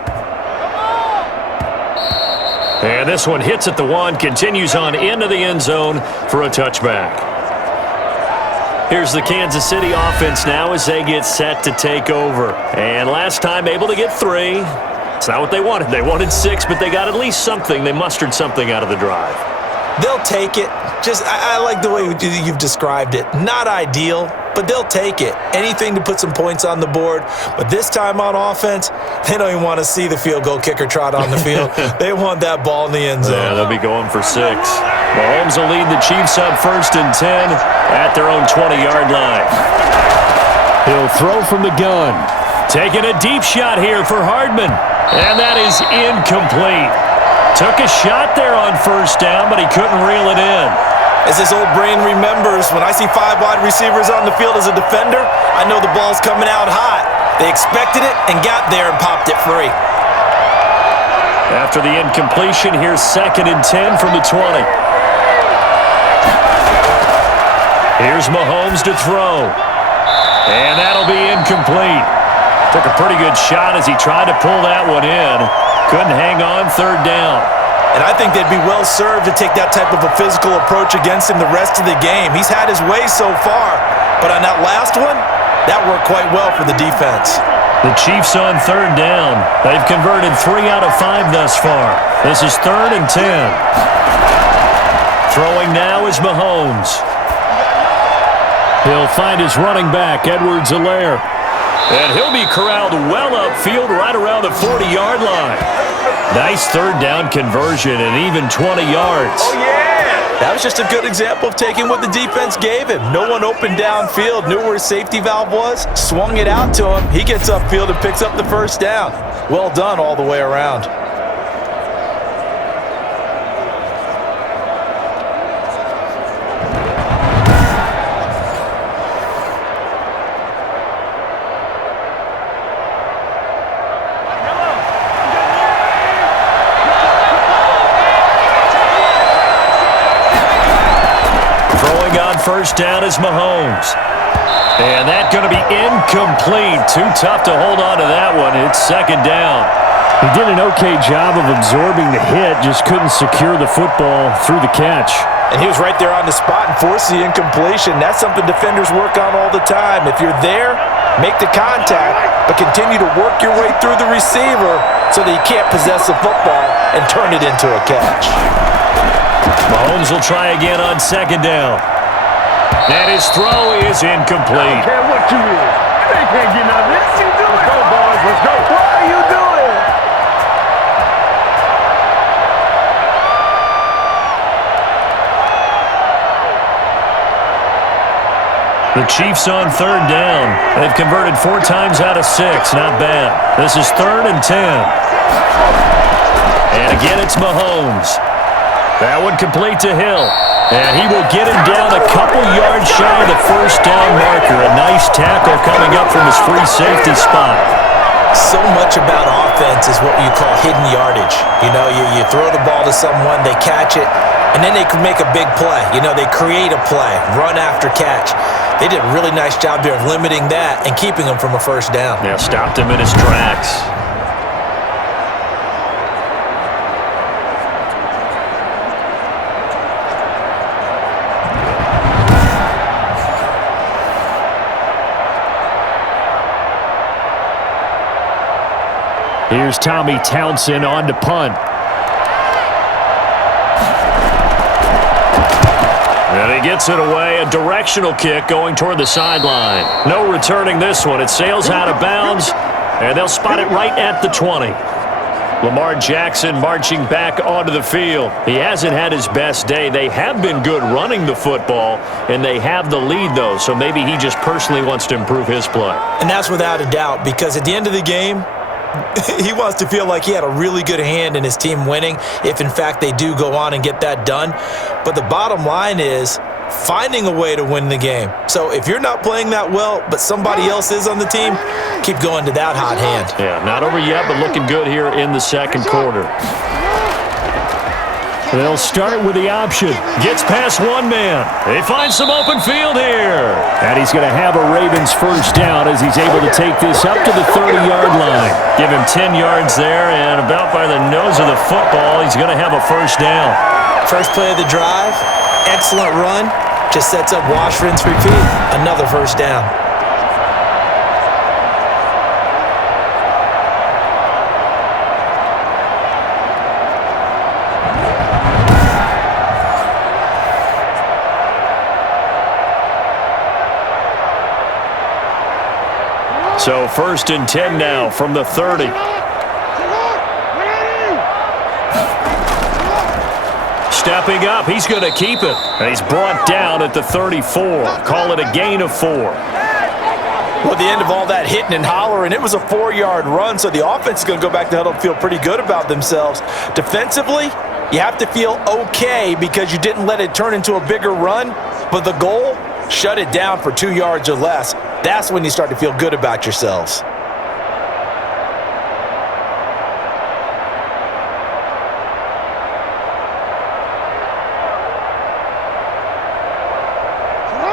And this one hits at the 1, continues on into the end zone for a touchback. Here's the Kansas City offense now as they get set to take over. And last time able to get 3. It's not what they wanted. They wanted 6, but they got at least something. They mustered something out of the drive. They'll take it. I like the way you've described it. Not ideal, but they'll take it. Anything to put some points on the board. But this time on offense, they don't even want to see the field goal kicker trot on the field. They want that ball in the end zone. Yeah, they'll be going for 6. Mahomes will lead the Chiefs up 1st and 10 at their own 20-yard line. He'll throw from the gun. Taking a deep shot here for Hardman. And that is incomplete. Took a shot there on 1st down, but he couldn't reel it in. As his old brain remembers, when I see 5 wide receivers on the field as a defender, I know the ball's coming out hot. They expected it and got there and popped it free. After the incompletion, here's 2nd and 10 from the 20. Here's Mahomes to throw. And that'll be incomplete. Took a pretty good shot as he tried to pull that one in. Couldn't hang on 3rd down. And I think they'd be well served to take that type of a physical approach against him the rest of the game. He's had his way so far, but on that last one, that worked quite well for the defense. The Chiefs on 3rd down. They've converted 3 out of 5 thus far. This is 3rd and 10. Throwing now is Mahomes. He'll find his running back, Edwards-Helaire. And he'll be corralled well upfield right around the 40-yard line. Nice 3rd down conversion and even 20 yards. Oh, yeah! That was just a good example of taking what the defense gave him. No one open downfield, knew where his safety valve was, swung it out to him. He gets upfield and picks up the 1st down. Well done all the way around. On 1st down is Mahomes. And that's going to be incomplete. Too tough to hold on to that one. It's 2nd down. He did an okay job of absorbing the hit, just couldn't secure the football through the catch. And he was right there on the spot and forced the incompletion. That's something defenders work on all the time. If you're there, make the contact, but continue to work your way through the receiver so that you can't possess the football and turn it into a catch. Mahomes will try again on 2nd down. And his throw is incomplete. I don't care what you is. They can't get none of this. You do it. Let's go, boys. Let's go. What are you doing? The Chiefs on 3rd down. They've converted 4 times out of 6. Not bad. This is 3rd and 10. And again, it's Mahomes. That one complete to Hill. And he will get him down a couple yards shy of the 1st down marker. A nice tackle coming up from his free safety spot. So much about offense is what you call hidden yardage. You know, you throw the ball to someone, they catch it, and then they can make a big play. You know, they create a play, run after catch. They did a really nice job there of limiting that and keeping him from a 1st down. Yeah, stopped him in his tracks. Here's Tommy Townsend on to punt. And he gets it away. A directional kick going toward the sideline. No returning this one. It sails out of bounds, and they'll spot it right at the 20. Lamar Jackson marching back onto the field. He hasn't had his best day. They have been good running the football, and they have the lead, though, so maybe he just personally wants to improve his play. And that's without a doubt, because at the end of the game, he wants to feel like he had a really good hand in his team winning if, in fact, they do go on and get that done. But the bottom line is finding a way to win the game. So if you're not playing that well, but somebody else is on the team, keep going to that hot hand. Yeah, not over yet, but looking good here in the 2nd quarter. They'll start with the option. Gets past one man. They find some open field here. And he's going to have a Ravens first down as he's able to take this up to the 30-yard line. Give him 10 yards there, and about by the nose of the football, he's going to have a first down. First play of the drive, excellent run. Just sets up wash, rinse, repeat. Another first down. So 1st and 10 now from the 30. Stepping up, he's going to keep it. And he's brought down at the 34. Call it a gain of 4. Well, at the end of all that hitting and hollering, it was a 4-yard run, so the offense is going to go back to huddle and feel pretty good about themselves. Defensively, you have to feel okay because you didn't let it turn into a bigger run, but the goal, shut it down for 2 yards or less. That's when you start to feel good about yourselves.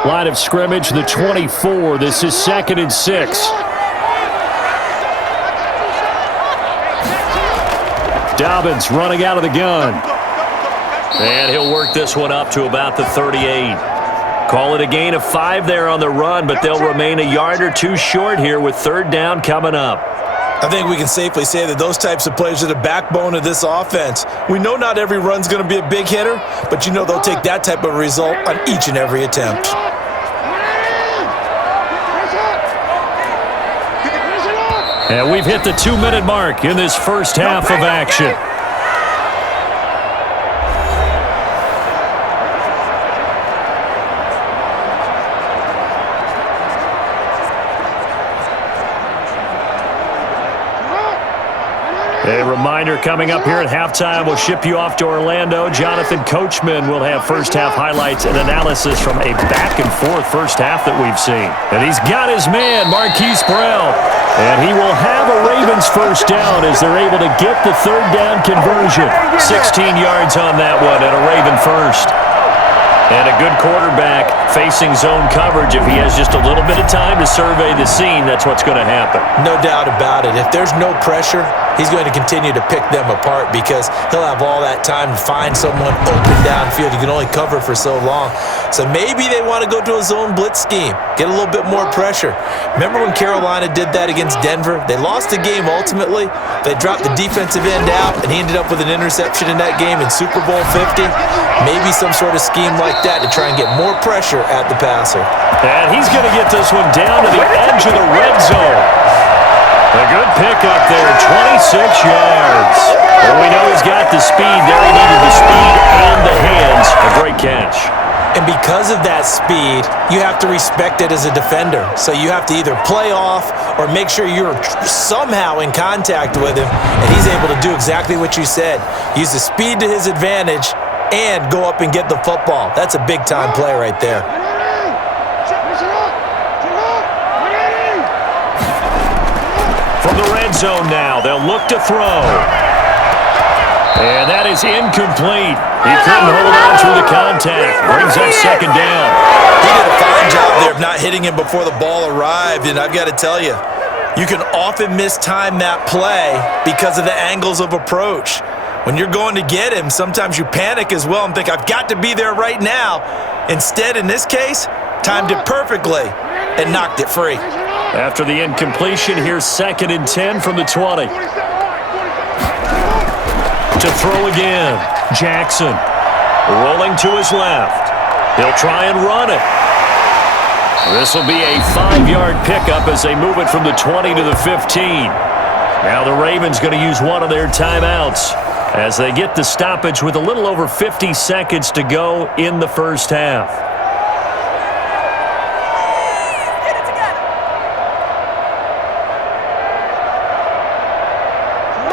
Line of scrimmage, the 24. This is 2nd and 6. Dobbins running out of the gun. And he'll work this one up to about the 38. Call it a gain of 5 there on the run, but they'll remain a yard or 2 short here with 3rd down coming up. I think we can safely say that those types of plays are the backbone of this offense. We know not every run's going to be a big hitter, but you know they'll take that type of result on each and every attempt. And we've hit the 2-minute mark in this first half of action. A reminder coming up here at halftime, we'll ship you off to Orlando. Jonathan Coachman will have first-half highlights and analysis from a back-and-forth first half that we've seen. And he's got his man, Marquise Brown. And he will have a Ravens first down as they're able to get the 3rd down conversion. 16 yards on that one and a Raven first. And a good quarterback facing zone coverage. If he has just a little bit of time to survey the scene, that's what's going to happen. No doubt about it. If there's no pressure, he's going to continue to pick them apart because he'll have all that time to find someone open downfield. You can only cover for so long. So maybe they want to go to a zone blitz scheme, get a little bit more pressure. Remember when Carolina did that against Denver? They lost the game ultimately. They dropped the defensive end out, and he ended up with an interception in that game in Super Bowl 50. Maybe some sort of scheme like that to try and get more pressure at the passer. And he's going to get this one down to the edge of the red zone. A good pickup there, 26 yards. Well, we know he's got the speed there. He needed the speed and the hands. A great catch. And because of that speed, you have to respect it as a defender. So you have to either play off or make sure you're somehow in contact with him, and he's able to do exactly what you said. Use the speed to his advantage and go up and get the football. That's a big-time play right there. From the red zone now, they'll look to throw. And that is incomplete. He couldn't hold on through the contact. Brings up 2nd down. He did a fine job there of not hitting him before the ball arrived, and I've got to tell you, you can often mistime that play because of the angles of approach. When you're going to get him, sometimes you panic as well and think, I've got to be there right now. Instead, in this case, timed it perfectly and knocked it free. After the incompletion, here's 2nd and 10 from the 20. To throw again, Jackson rolling to his left. He'll try and run it. This will be a 5-yard pickup as they move it from the 20 to the 15. Now the Ravens going to use one of their timeouts as they get the stoppage with a little over 50 seconds to go in the first half.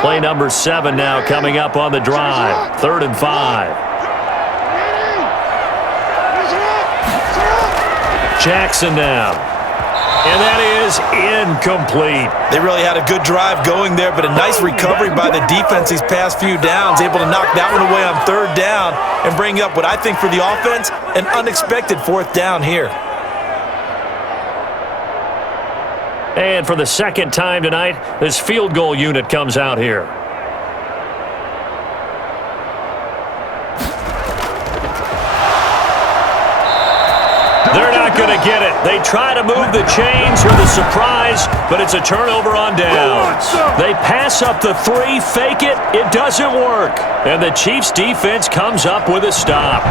Play number 7 now coming up on the drive. 3rd and 5. Jackson now. And that is incomplete. They really had a good drive going there, but a nice recovery by the defense these past few downs, able to knock that one away on third down and bring up what I think for the offense, an unexpected fourth down here. And for the second time tonight, this field goal unit comes out here. They're not going to get it. They try to move the chains or the surprise, but it's a turnover on downs. They pass up the 3, fake it. It doesn't work. And the Chiefs defense comes up with a stop.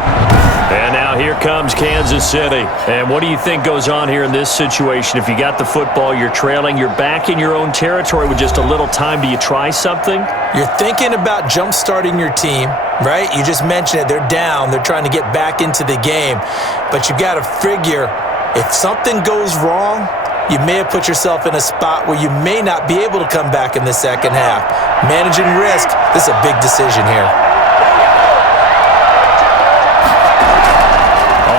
And now here comes Kansas City. And what do you think goes on here in this situation? If you got the football, you're trailing, you're back in your own territory with just a little time. Do you try something? You're thinking about jump-starting your team, right? You just mentioned it. They're down. They're trying to get back into the game. But you got to figure if something goes wrong, you may have put yourself in a spot where you may not be able to come back in the second half. Managing risk, this is a big decision here.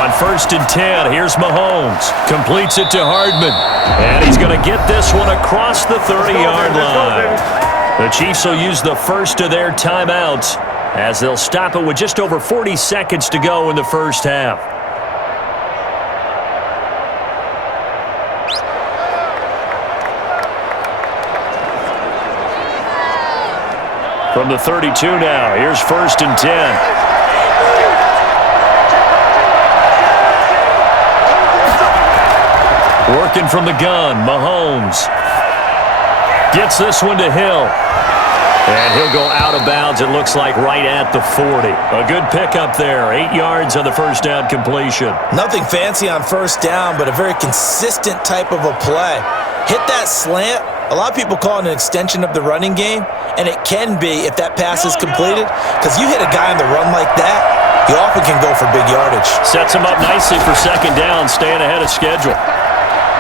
On 1st and 10, here's Mahomes. Completes it to Hardman. And he's going to get this one across the 30-yard line. The Chiefs will use the first of their timeouts as they'll stop it with just over 40 seconds to go in the first half. From the 32 now, here's 1st and 10. Working from the gun, Mahomes gets this one to Hill. And he'll go out of bounds, it looks like, right at the 40. A good pickup there, 8 yards on the first down completion. Nothing fancy on first down, but a very consistent type of a play. Hit that slant. A lot of people call it an extension of the running game, and it can be if that pass is completed, because you hit a guy on the run like that, he often can go for big yardage. Sets him up nicely for second down, staying ahead of schedule.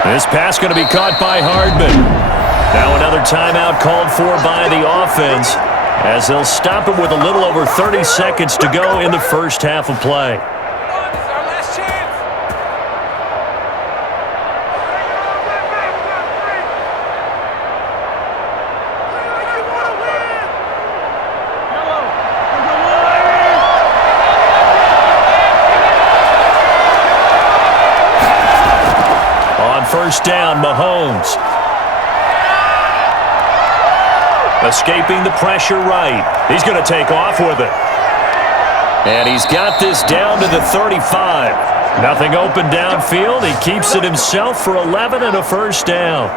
This pass going to be caught by Hardman. Now another timeout called for by the offense as they'll stop it with a little over 30 seconds to go in the first half of play. First down, Mahomes. Escaping the pressure right. He's going to take off with it. And he's got this down to the 35. Nothing open downfield. He keeps it himself for 11 and a first down.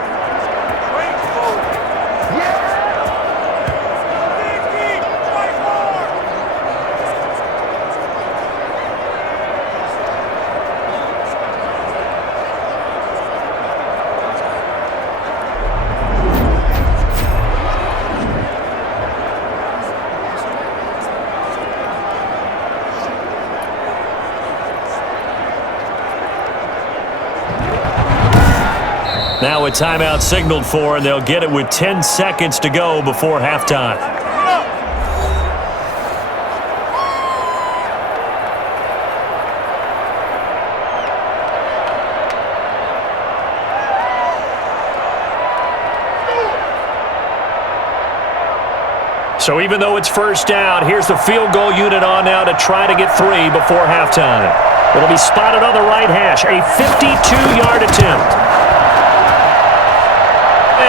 Now a timeout signaled for, and they'll get it with 10 seconds to go before halftime. So even though it's first down, here's the field goal unit on now to try to get 3 before halftime. It'll be spotted on the right hash, a 52-yard attempt.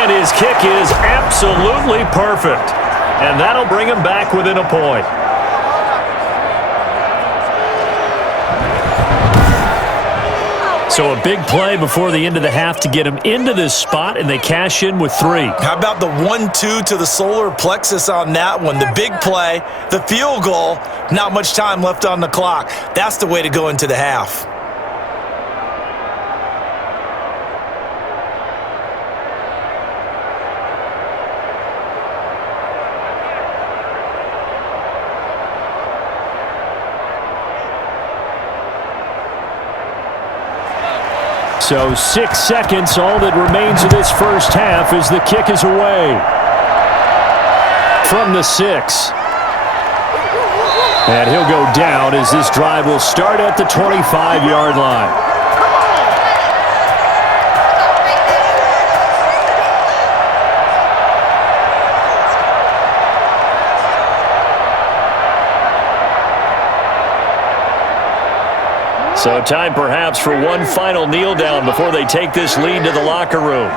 And his kick is absolutely perfect. And that'll bring him back within a point. So a big play before the end of the half to get him into this spot, and they cash in with 3. How about the 1-2 to the solar plexus on that one? The big play, the field goal, not much time left on the clock. That's the way to go into the half. So 6 seconds, all that remains of this first half as the kick is away. From the 6. And he'll go down as this drive will start at the 25-yard line. So time perhaps for one final kneel down before they take this lead to the locker room.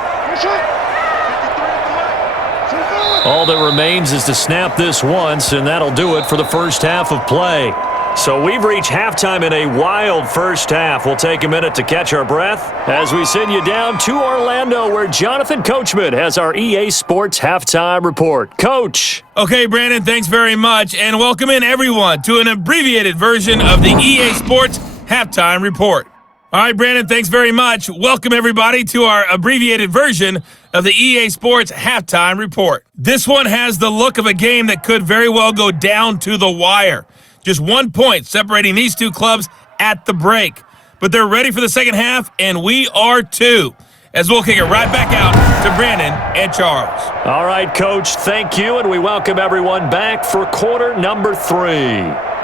All that remains is to snap this once, and that'll do it for the first half of play. So we've reached halftime in a wild first half. We'll take a minute to catch our breath as we send you down to Orlando, where Jonathan Coachman has our EA Sports Halftime Report. Coach. Okay, Brandon, thanks very much, and welcome in everyone to an abbreviated version of the EA Sports Halftime Report. All right, Brandon, thanks very much. Welcome everybody to our abbreviated version of the EA Sports Halftime Report. This one has the look of a game that could very well go down to the wire. Just 1 point separating these two clubs at the break. But they're ready for the second half, and we are too. As we'll kick it right back out to Brandon and Charles. All right, Coach, thank you, and we welcome everyone back for quarter number 3.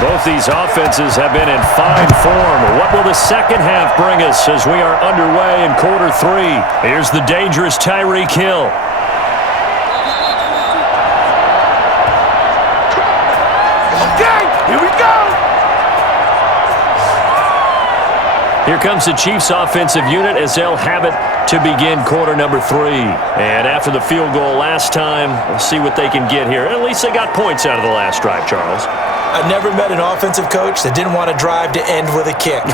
Both these offenses have been in fine form. What will the second half bring us as we are underway in quarter 3? Here's the dangerous Tyreek Hill. Okay, here we go. Here comes the Chiefs offensive unit as they'll have it to begin quarter number 3. And after the field goal last time, we'll see what they can get here. At least they got points out of the last drive, Charles. I never met an offensive coach that didn't want to drive to end with a kick.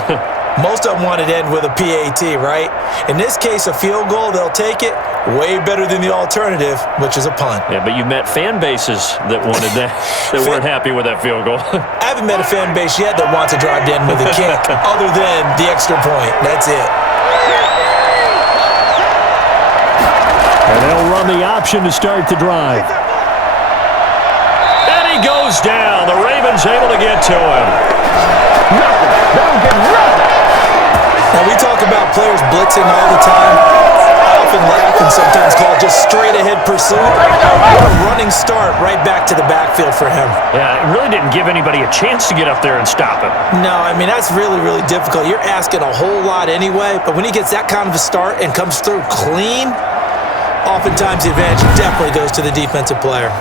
Most of them wanted to end with a PAT, right? In this case, a field goal, they'll take it. Way better than the alternative, which is a punt. Yeah, but you met fan bases that wanted that, that weren't happy with that field goal. I haven't met a fan base yet that wants to drive to end with a kick, other than the extra point. That's it. And they'll run the option to start the drive. He goes down. The Ravens able to get to him. Now, we talk about players blitzing all the time. I often laugh and sometimes call it just straight-ahead pursuit. What a running start right back to the backfield for him. Yeah, it really didn't give anybody a chance to get up there and stop him. No, I mean, that's really, really difficult. You're asking a whole lot anyway, but when he gets that kind of a start and comes through clean, oftentimes the advantage definitely goes to the defensive player.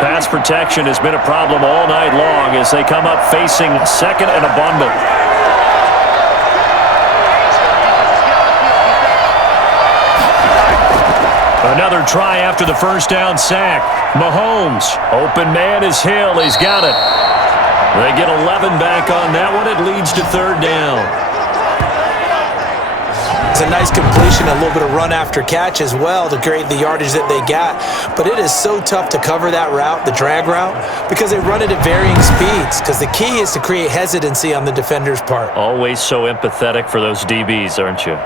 Pass protection has been a problem all night long as they come up facing second and a bundle. Another try after the first down sack. Mahomes, open man is Hill. He's got it. They get 11 back on that one. It leads to third down. It's a nice completion, a little bit of run after catch as well to create the yardage that they got. But it is so tough to cover that route, the drag route, because they run it at varying speeds. Because the key is to create hesitancy on the defender's part. Always so empathetic for those DBs, aren't you?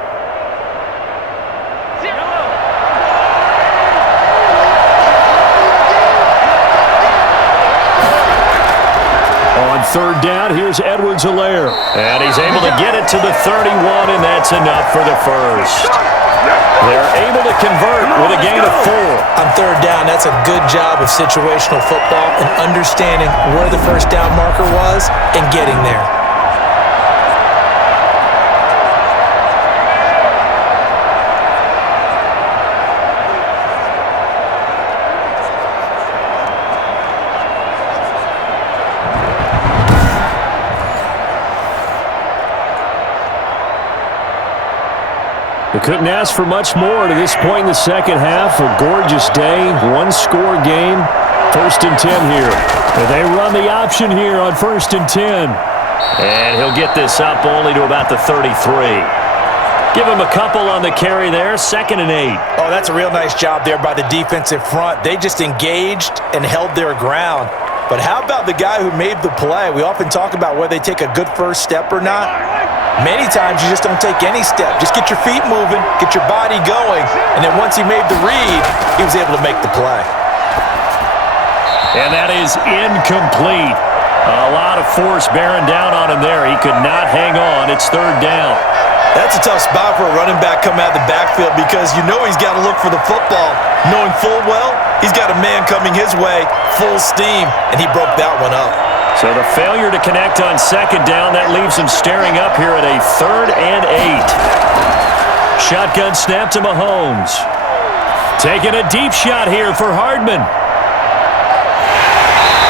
Third down, here's Edwards-Helaire. And he's able to get it to the 31, and that's enough for the first. They're able to convert with a gain of 4. On third down, that's a good job of situational football and understanding where the first down marker was and getting there. They couldn't ask for much more to this point in the second half. A gorgeous day, one-score game. First and 10 here. And they run the option here on first and 10. And he'll get this up only to about the 33. Give him a couple on the carry there. Second and 8. Oh, that's a real nice job there by the defensive front. They just engaged and held their ground. But how about the guy who made the play? We often talk about whether they take a good first step or not. Many times you just don't take any step. Just get your feet moving, get your body going, and then once he made the read, he was able to make the play. And that is incomplete. A lot of force bearing down on him there. He could not hang on. It's third down. That's a tough spot for a running back coming out of the backfield because you know he's got to look for the football, knowing full well he's got a man coming his way, full steam, and he broke that one up. So the failure to connect on second down, that leaves him staring up here at a 3rd and 8. Shotgun snap to Mahomes. Taking a deep shot here for Hardman.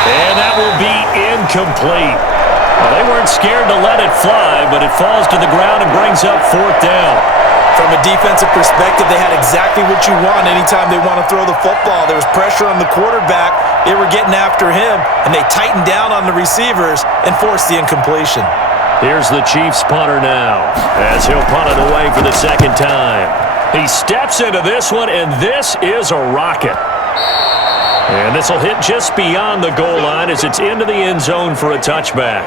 And that will be incomplete. Well, they weren't scared to let it fly, but it falls to the ground and brings up 4th down. From a defensive perspective, they had exactly what you want anytime they want to throw the football. There was pressure on the quarterback. They were getting after him, and they tightened down on the receivers and forced the incompletion. Here's the Chiefs punter now, as he'll punt it away for the second time. He steps into this one, and this is a rocket. And this will hit just beyond the goal line as it's into the end zone for a touchback.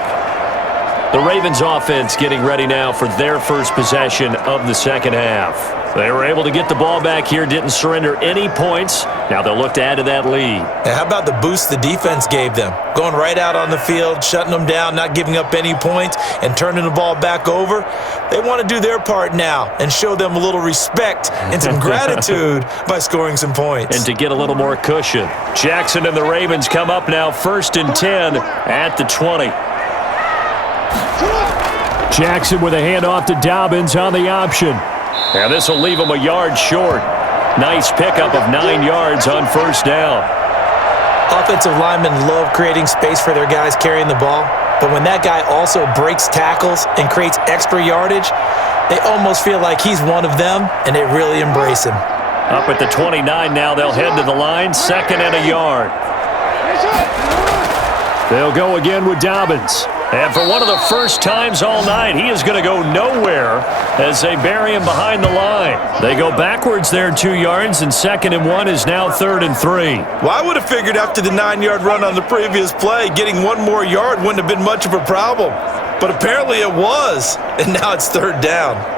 The Ravens offense getting ready now for their first possession of the second half. They were able to get the ball back here, didn't surrender any points. Now they'll look to add to that lead. And how about the boost the defense gave them? Going right out on the field, shutting them down, not giving up any points, and turning the ball back over. They want to do their part now and show them a little respect and some gratitude by scoring some points. And to get a little more cushion. Jackson and the Ravens come up now 1st and 10 at the 20. Jackson with a handoff to Dobbins on the option. And this will leave him a yard short. Nice pickup of 9 yards on 1st down. Offensive linemen love creating space for their guys carrying the ball, but when that guy also breaks tackles and creates extra yardage, they almost feel like he's one of them, and they really embrace him. Up at the 29 now, they'll head to the line, 2nd and a yard. They'll go again with Dobbins. And for one of the first times all night, he is going to go nowhere as they bury him behind the line. They go backwards there 2 yards, and 2nd and 1 is now 3rd and 3. Well, I would have figured after the 9-yard run on the previous play, getting 1 more yard wouldn't have been much of a problem. But apparently it was, and now it's 3rd down.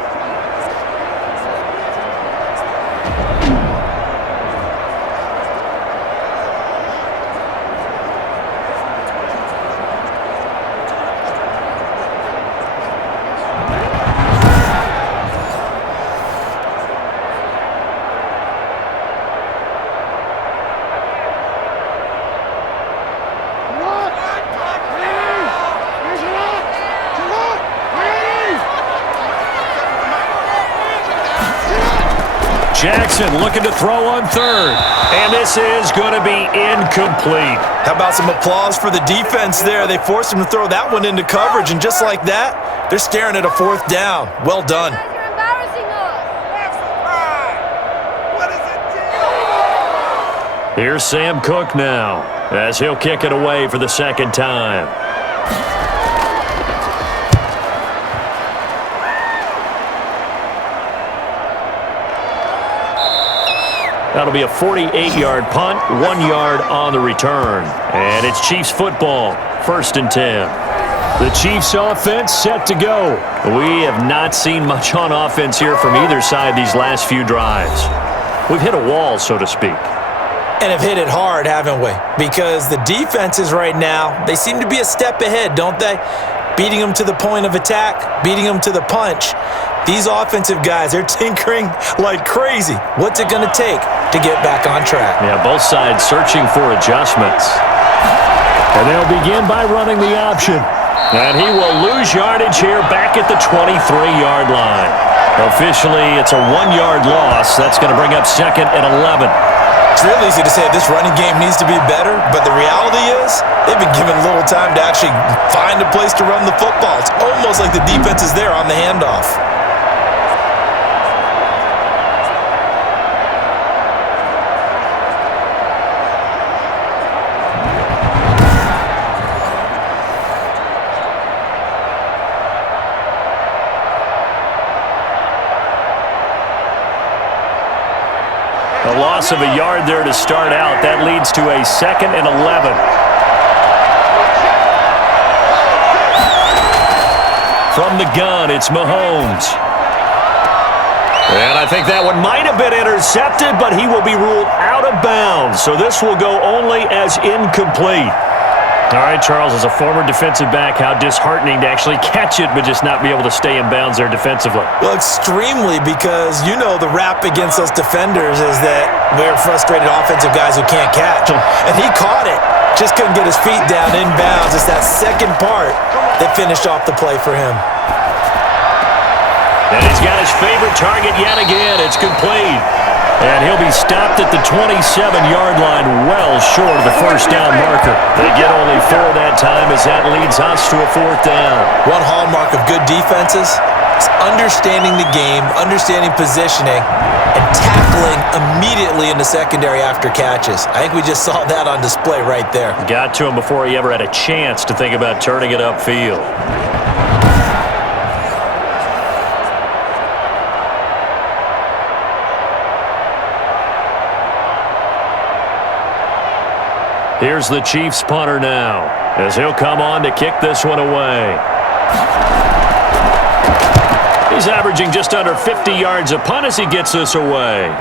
Jackson looking to throw on 3rd. And this is going to be incomplete. How about some applause for the defense there? They forced him to throw that one into coverage, and just like that, they're staring at a 4th down. Well done. You're embarrassing us. Here's Sam Cook now, as he'll kick it away for the 2nd time. That'll be a 48-yard punt, 1 yard on the return. And it's Chiefs football, 1st and 10. The Chiefs offense set to go. We have not seen much on offense here from either side these last few drives. We've hit a wall, so to speak. And have hit it hard, haven't we? Because the defenses right now, they seem to be a step ahead, don't they? Beating them to the point of attack, beating them to the punch. These offensive guys, they're tinkering like crazy. What's it going to take to get back on track? Yeah, both sides searching for adjustments. And they'll begin by running the option. And he will lose yardage here back at the 23-yard line. Officially, it's a 1-yard loss. That's going to bring up 2nd and 11. It's real easy to say this running game needs to be better, but the reality is they've been given little time to actually find a place to run the football. It's almost like the defense is there on the handoff. A loss of a yard there to start out. That leads to a 2nd and 11. From the gun, it's Mahomes. And I think that one might have been intercepted, but he will be ruled out of bounds. So this will go only as incomplete. All right, Charles, as a former defensive back, how disheartening to actually catch it but just not be able to stay in bounds there defensively. Well, extremely, because you know the rap against us defenders is that we're frustrated offensive guys who can't catch. And he caught it. Just couldn't get his feet down in bounds. It's that second part that finished off the play for him. And he's got his favorite target yet again. It's complete. And he'll be stopped at the 27-yard line, well short of the first down marker. They get only 4 that time as that leads us to a 4th down. One hallmark of good defenses is understanding the game, understanding positioning, and tackling immediately in the secondary after catches. I think we just saw that on display right there. Got to him before he ever had a chance to think about turning it upfield. Here's the Chiefs punter now, as he'll come on to kick this one away. He's averaging just under 50 yards a punt as he gets this away.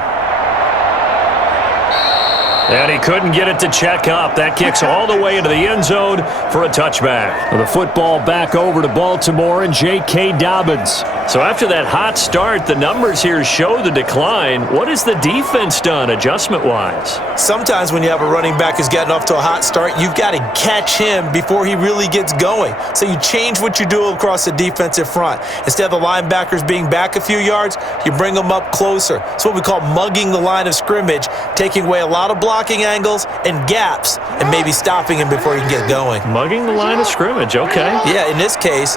And he couldn't get it to check up. That kicks all the way into the end zone for a touchback. The football back over to Baltimore and J.K. Dobbins. So after that hot start, the numbers here show the decline. What has the defense done adjustment-wise? Sometimes when you have a running back who's getting off to a hot start, you've got to catch him before he really gets going. So you change what you do across the defensive front. Instead of the linebackers being back a few yards, you bring them up closer. It's what we call mugging the line of scrimmage, taking away a lot of blocking angles and gaps and maybe stopping him before he can get going. Mugging the line of scrimmage, okay. Yeah, in this case,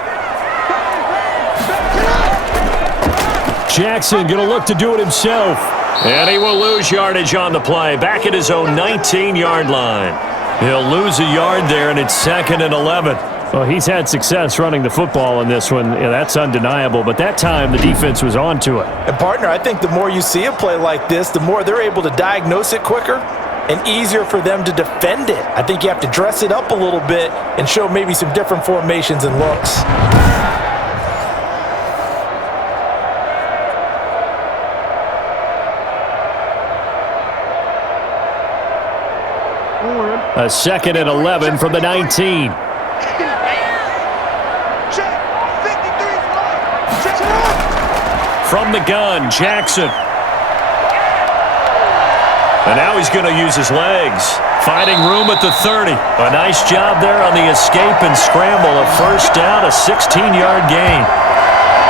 Jackson going to look to do it himself. And he will lose yardage on the play, back at his own 19-yard line. He'll lose a yard there, and it's 2nd and 11. Well, he's had success running the football in this one. Yeah, that's undeniable. But that time, the defense was on to it. And, partner, I think the more you see a play like this, the more they're able to diagnose it quicker and easier for them to defend it. I think you have to dress it up a little bit and show maybe some different formations and looks. A 2nd and 11 from the 19. From the gun, Jackson. And now he's going to use his legs. Finding room at the 30. A nice job there on the escape and scramble. A first down, a 16-yard gain.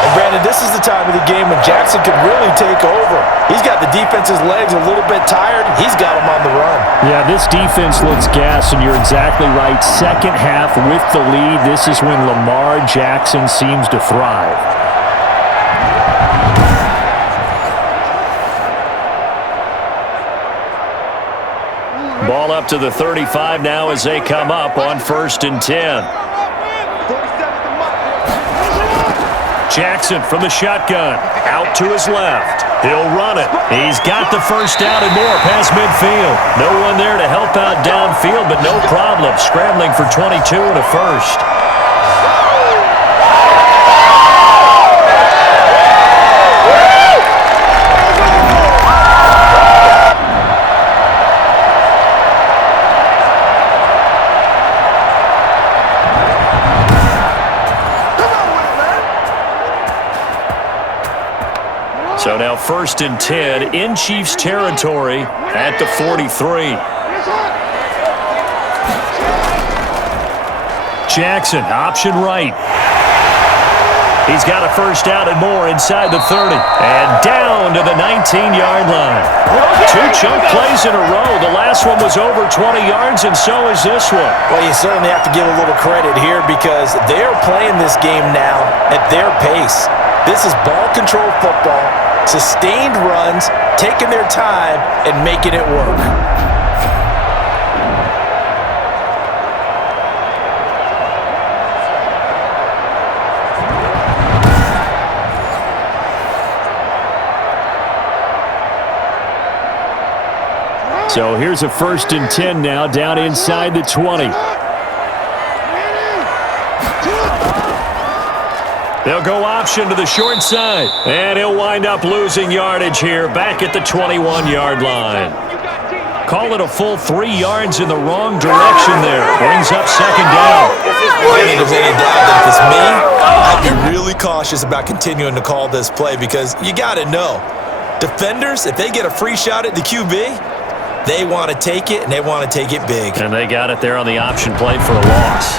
And Brandon, this is the time of the game when Jackson could really take over. He's got the defense's legs a little bit tired. He's got them on the run. Yeah, this defense looks gassed, and you're exactly right. Second half with the lead, this is when Lamar Jackson seems to thrive. Ball up to the 35 now as they come up on 1st and 10. Jackson from the shotgun, out to his left. He'll run it. He's got the first down and more past midfield. No one there to help out downfield, but no problem. Scrambling for 22 and a first. So now 1st and 10 in Chiefs territory at the 43. Jackson, option right. He's got a first down and more inside the 30. And down to the 19-yard line. 2 chunk plays in a row. The last one was over 20 yards, and so is this one. Well, you certainly have to give a little credit here because they're playing this game now at their pace. This is ball control football. Sustained runs, taking their time, and making it work. So here's a 1st and 10 now, down inside the 20. They'll go option to the short side, and he'll wind up losing yardage here back at the 21-yard line. Call it a full 3 yards in the wrong direction there. Brings up second down. I think there's any doubt that if it's me, I'd be really cautious about continuing to call this play because you got to know, defenders, if they get a free shot at the QB, they want to take it, and they want to take it big. And they got it there on the option play for a loss.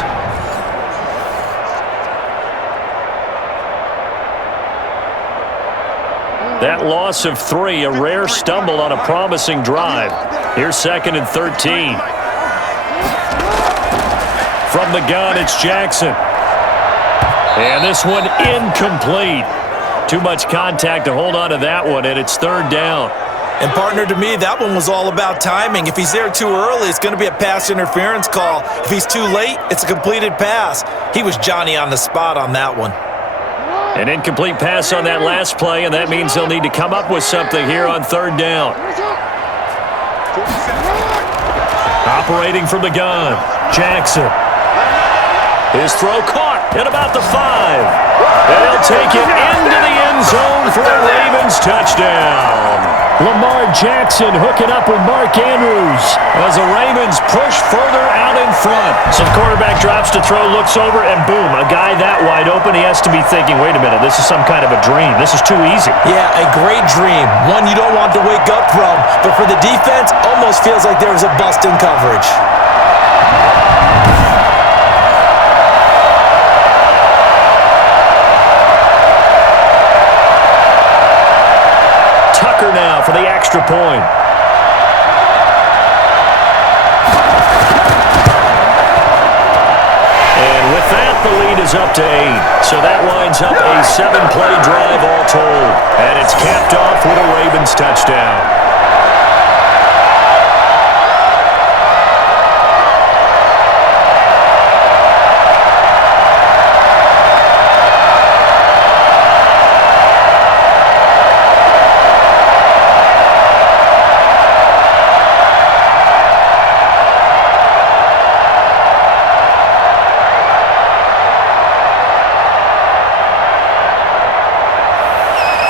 That loss of 3, a rare stumble on a promising drive. Here's 2nd and 13. From the gun, it's Jackson. And this one incomplete. Too much contact to hold on to that one, and it's 3rd down. And partner, to me, that one was all about timing. If he's there too early, it's going to be a pass interference call. If he's too late, it's a completed pass. He was Johnny on the spot on that one. An incomplete pass on that last play, and that means they'll need to come up with something here on 3rd down. Operating from the gun, Jackson. His throw caught at about the 5. And he'll take it into the end zone for a Ravens touchdown. Lamar Jackson hooking up with Mark Andrews as the Ravens push further out in front. So the quarterback drops to throw, looks over, and boom, a guy that wide open, he has to be thinking, wait a minute, this is some kind of a dream. This is too easy. Yeah, a great dream. One you don't want to wake up from. But for the defense, almost feels like there was a bust in coverage. Now for the extra point. And with that, the lead is up to 8. So that winds up a 7-play drive all told. And it's capped off with a Ravens touchdown.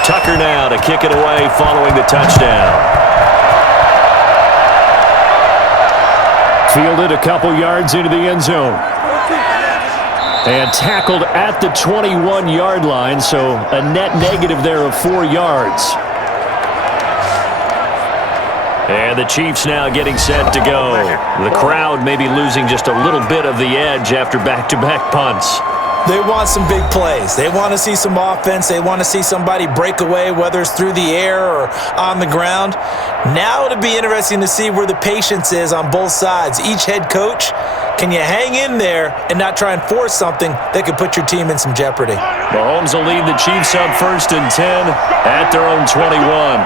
Tucker now to kick it away following the touchdown. Fielded a couple yards into the end zone. And tackled at the 21-yard line, so a net negative there of 4 yards. And the Chiefs now getting set to go. The crowd maybe losing just a little bit of the edge after back-to-back punts. They want some big plays. They want to see some offense. They want to see somebody break away, whether it's through the air or on the ground. Now it'll be interesting to see where the patience is on both sides. Each head coach, can you hang in there and not try and force something that could put your team in some jeopardy? Mahomes will lead the Chiefs up 1st and 10 at their own 21.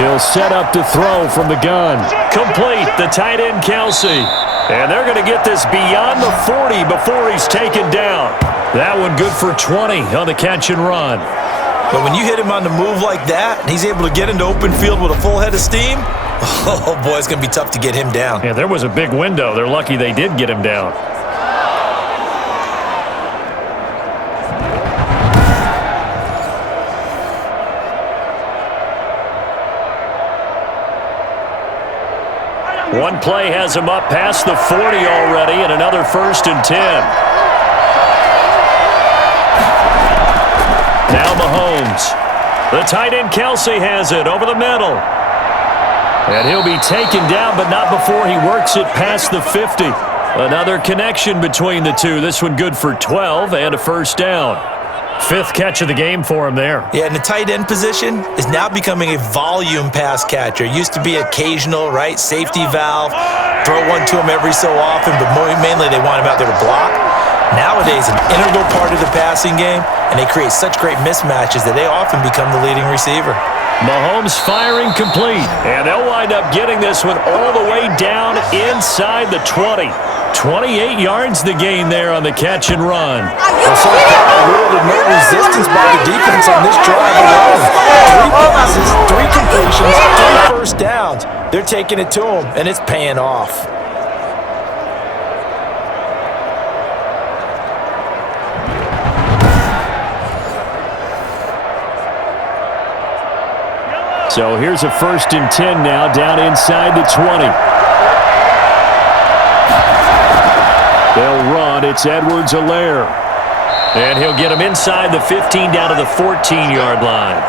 He'll set up to throw from the gun. Complete, the tight end Kelsey. And they're going to get this beyond the 40 before he's taken down. That one good for 20 on the catch and run. But when you hit him on the move like that, and he's able to get into open field with a full head of steam, oh boy, it's going to be tough to get him down. Yeah, there was a big window. They're lucky they did get him down. One play has him up past the 40 already, and another 1st and 10. Now Mahomes. The tight end Kelsey has it over the middle. And he'll be taken down, but not before he works it past the 50. Another connection between the two. This one good for 12 and a 1st down. 5th catch of the game for him there. Yeah, and the tight end position is now becoming a volume pass catcher. Used to be occasional, right? Safety valve. Throw one to him every so often, but mainly they want him out there to block. Nowadays, an integral part of the passing game, and they create such great mismatches that they often become the leading receiver. Mahomes firing complete, and they'll wind up getting this one all the way down inside the 20. 28 yards the gain there on the catch and run. Well, so far, little to no resistance by the defense on this drive alone. 3 passes, 3 completions, 3 first downs. They're taking it to him, and it's paying off. So here's a 1st and 10 now, down inside the 20. They'll run. It's Edwards-Helaire. And he'll get him inside the 15 down to the 14-yard line.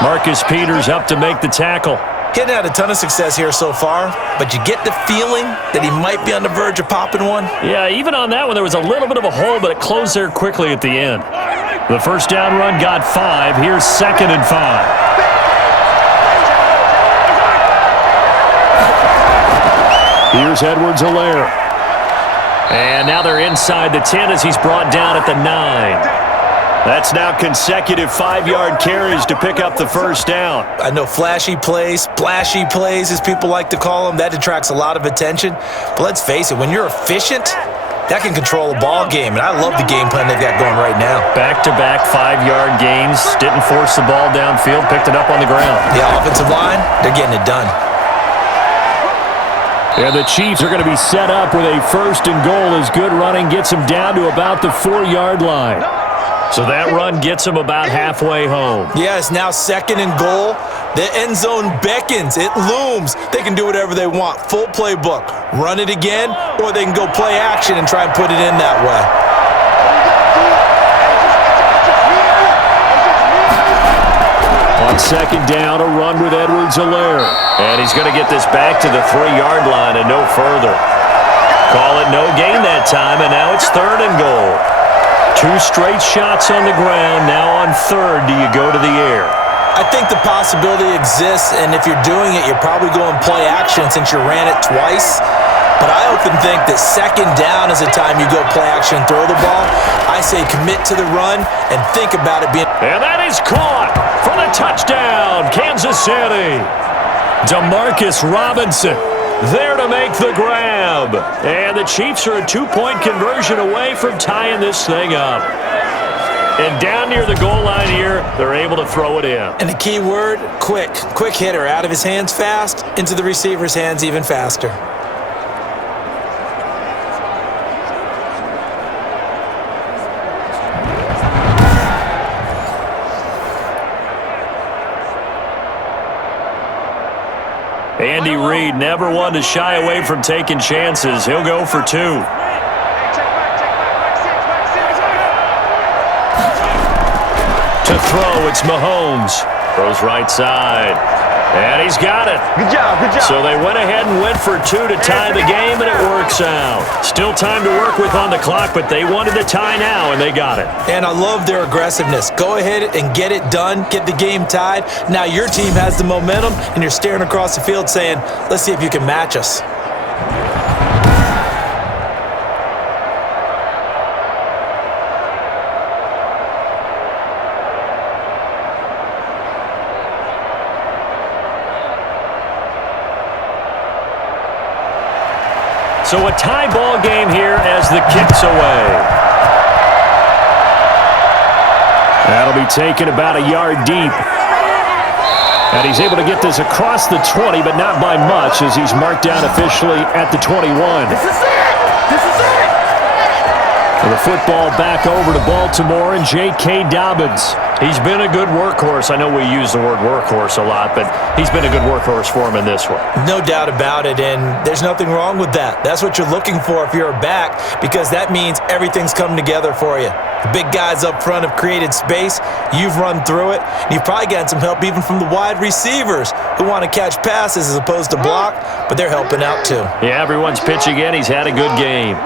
Marcus Peters up to make the tackle. He hadn't had a ton of success here so far, but you get the feeling that he might be on the verge of popping one. Yeah, even on that one, there was a little bit of a hole, but it closed there quickly at the end. The first down run got 5. Here's 2nd and 5. Here's Edwards-Helaire. And now they're inside the 10 as he's brought down at the 9. That's now consecutive 5-yard carries to pick up the first down. I know flashy plays, splashy plays, as people like to call them, that attracts a lot of attention. But let's face it, when you're efficient, that can control a ball game. And I love the game plan they've got going right now. Back-to-back 5-yard gains. Didn't force the ball downfield, picked it up on the ground. The offensive line, they're getting it done. And the Chiefs are going to be set up with a 1st and goal as good running gets them down to about the 4-yard line. So that run gets them about halfway home. Yeah, it's now 2nd and goal. The end zone beckons. It looms. They can do whatever they want. Full playbook. Run it again, or they can go play action and try and put it in that way. On 2nd down, a run with Edwards-Helaire. And he's going to get this back to the 3-yard line and no further. Call it no gain that time, and now it's 3rd and goal. 2 straight shots on the ground. Now on 3rd, do you go to the air? I think the possibility exists, and if you're doing it, you're probably going play action since you ran it twice. But I often think that 2nd down is the time you go play action and throw the ball. I say commit to the run and think about it being... And that is caught for the touchdown, Kansas City. Demarcus Robinson there to make the grab. And the Chiefs are a 2-point conversion away from tying this thing up. And down near the goal line here, they're able to throw it in. And the key word, quick. Quick hitter. Out of his hands fast, into the receiver's hands even faster. Andy Reid never one to shy away from taking chances. He'll go for 2. To throw, it's Mahomes. Throws right side. And he's got it. Good job, good job. So they went ahead and went for 2 to tie the game, and it works out. Still time to work with on the clock, but they wanted the tie now, and they got it. And I love their aggressiveness. Go ahead and get it done. Get the game tied. Now your team has the momentum, and you're staring across the field saying, let's see if you can match us. So a tie ball game here as the kick's away. That'll be taken about a yard deep. And he's able to get this across the 20, but not by much as he's marked down officially at the 21. This is it! This is it! And the football back over to Baltimore and J.K. Dobbins. He's been a good workhorse. I know we use the word workhorse a lot, but he's been a good workhorse for him in this one. No doubt about it, and there's nothing wrong with that. That's what you're looking for if you're a back, because that means everything's come together for you. The big guys up front have created space. You've run through it, and you've probably gotten some help even from the wide receivers who want to catch passes as opposed to block, but they're helping out too. Yeah, everyone's pitching in. He's had a good game.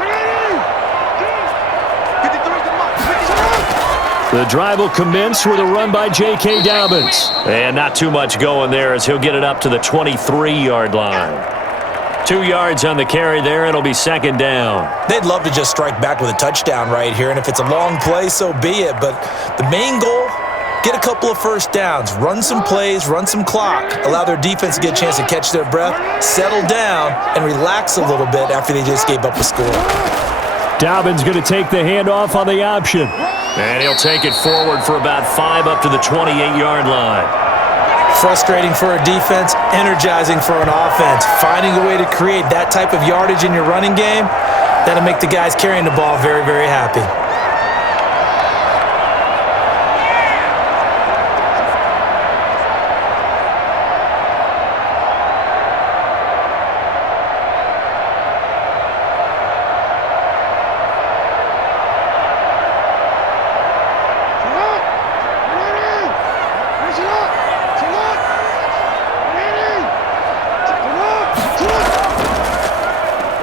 The drive will commence with a run by J.K. Dobbins. And not too much going there as he'll get it up to the 23-yard line. 2 yards on the carry there, and it'll be 2nd down. They'd love to just strike back with a touchdown right here, and if it's a long play, so be it. But the main goal, get a couple of first downs, run some plays, run some clock, allow their defense to get a chance to catch their breath, settle down, and relax a little bit after they just gave up a score. Dobbins going to take the handoff on the option. And he'll take it forward for about 5 up to the 28-yard line. Frustrating for a defense, energizing for an offense. Finding a way to create that type of yardage in your running game, that'll make the guys carrying the ball very, very happy.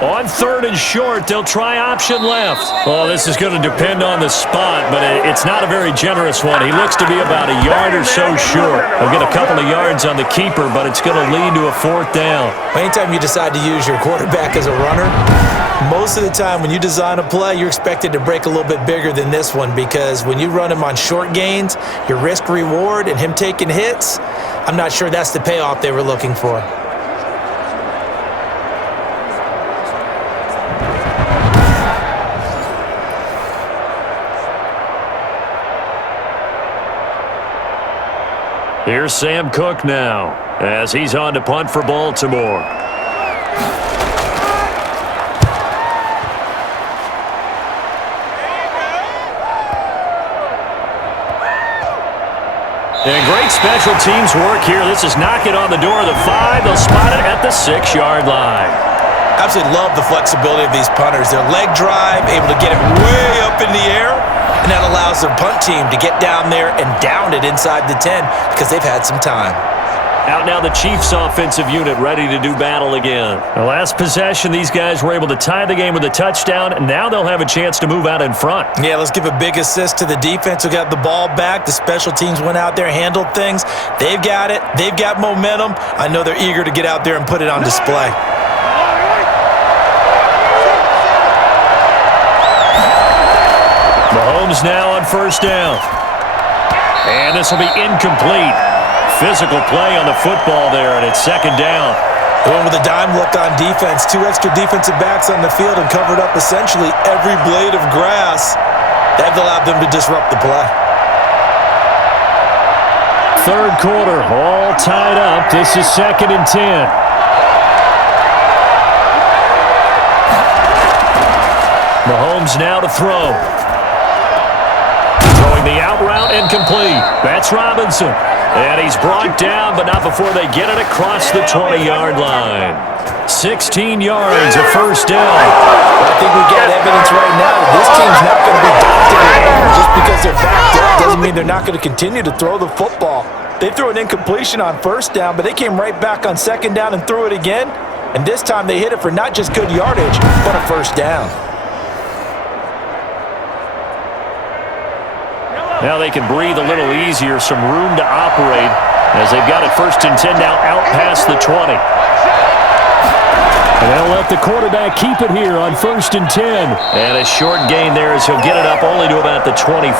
On 3rd and short, they'll try option left. Oh, this is going to depend on the spot, but it's not a very generous one. He looks to be about a yard or so short. He'll get a couple of yards on the keeper, but it's going to lead to a 4th down. Anytime you decide to use your quarterback as a runner, most of the time when you design a play, you're expected to break a little bit bigger than this one, because when you run him on short gains, your risk-reward and him taking hits, I'm not sure that's the payoff they were looking for. Here's Sam Cook now as he's on to punt for Baltimore. And great special teams work here. This is knocking on the door of the 5. They'll spot it at the 6-yard line. Absolutely love the flexibility of these punters. Their leg drive, able to get it way up in the air, and that allows their punt team to get down there and down it inside the 10 because they've had some time. Out now the Chiefs offensive unit ready to do battle again. The last possession, these guys were able to tie the game with a touchdown, and now they'll have a chance to move out in front. Yeah, let's give a big assist to the defense who got the ball back. The special teams went out there, handled things. They've got it. They've got momentum. I know they're eager to get out there and put it on display. Mahomes now on 1st down. And this will be incomplete. Physical play on the football there, and it's 2nd down. They went with a dime look on defense. 2 extra defensive backs on the field and covered up essentially every blade of grass. That allowed them to disrupt the play. 3rd quarter, all tied up. This is 2nd and 10. Mahomes now to throw. Throwing the out route incomplete. That's Robinson. And he's brought down, but not before they get it across the 20-yard line. 16 yards, a 1st down. I think we got evidence right now that this team's not going to be dominated. Just because they're backed up doesn't mean they're not going to continue to throw the football. They threw an incompletion on 1st down, but they came right back on 2nd down and threw it again. And this time they hit it for not just good yardage, but a 1st down. Now they can breathe a little easier, some room to operate as they've got it 1st and 10 now out past the 20. And they'll let the quarterback keep it here on 1st and 10. And a short gain there as he'll get it up only to about the 24.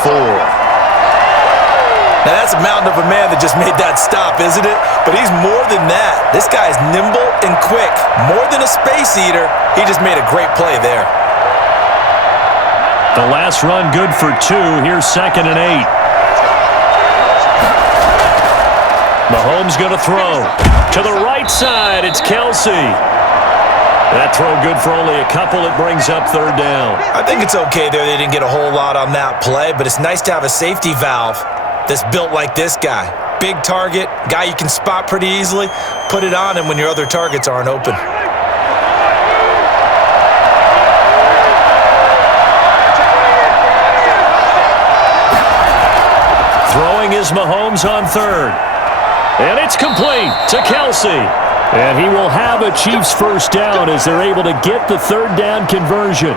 Now that's a mountain of a man that just made that stop, isn't it? But he's more than that. This guy's nimble and quick. More than a space eater, he just made a great play there. The last run good for 2. Here's 2nd and 8. Mahomes going to throw. To the right side, it's Kelsey. That throw good for only a couple. It brings up 3rd down. I think it's okay there. They didn't get a whole lot on that play, but it's nice to have a safety valve that's built like this guy. Big target, guy you can spot pretty easily. Put it on him when your other targets aren't open. Throwing is Mahomes on 3rd. And it's complete to Kelsey. And he will have a Chiefs 1st down as they're able to get the 3rd down conversion.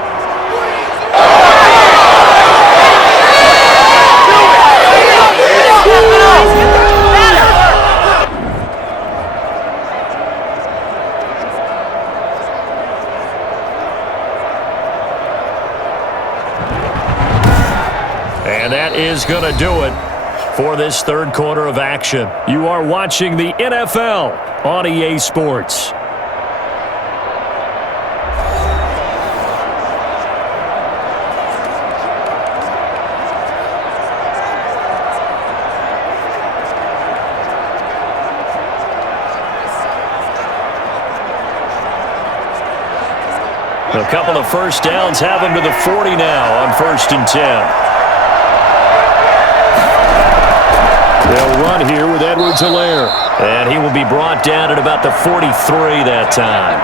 And that is going to do it for this 3rd quarter of action. You are watching the NFL on EA Sports. A couple of 1st downs have him to the 40 now on 1st and 10. They'll run here with Edwards-Helaire. And he will be brought down at about the 43 that time.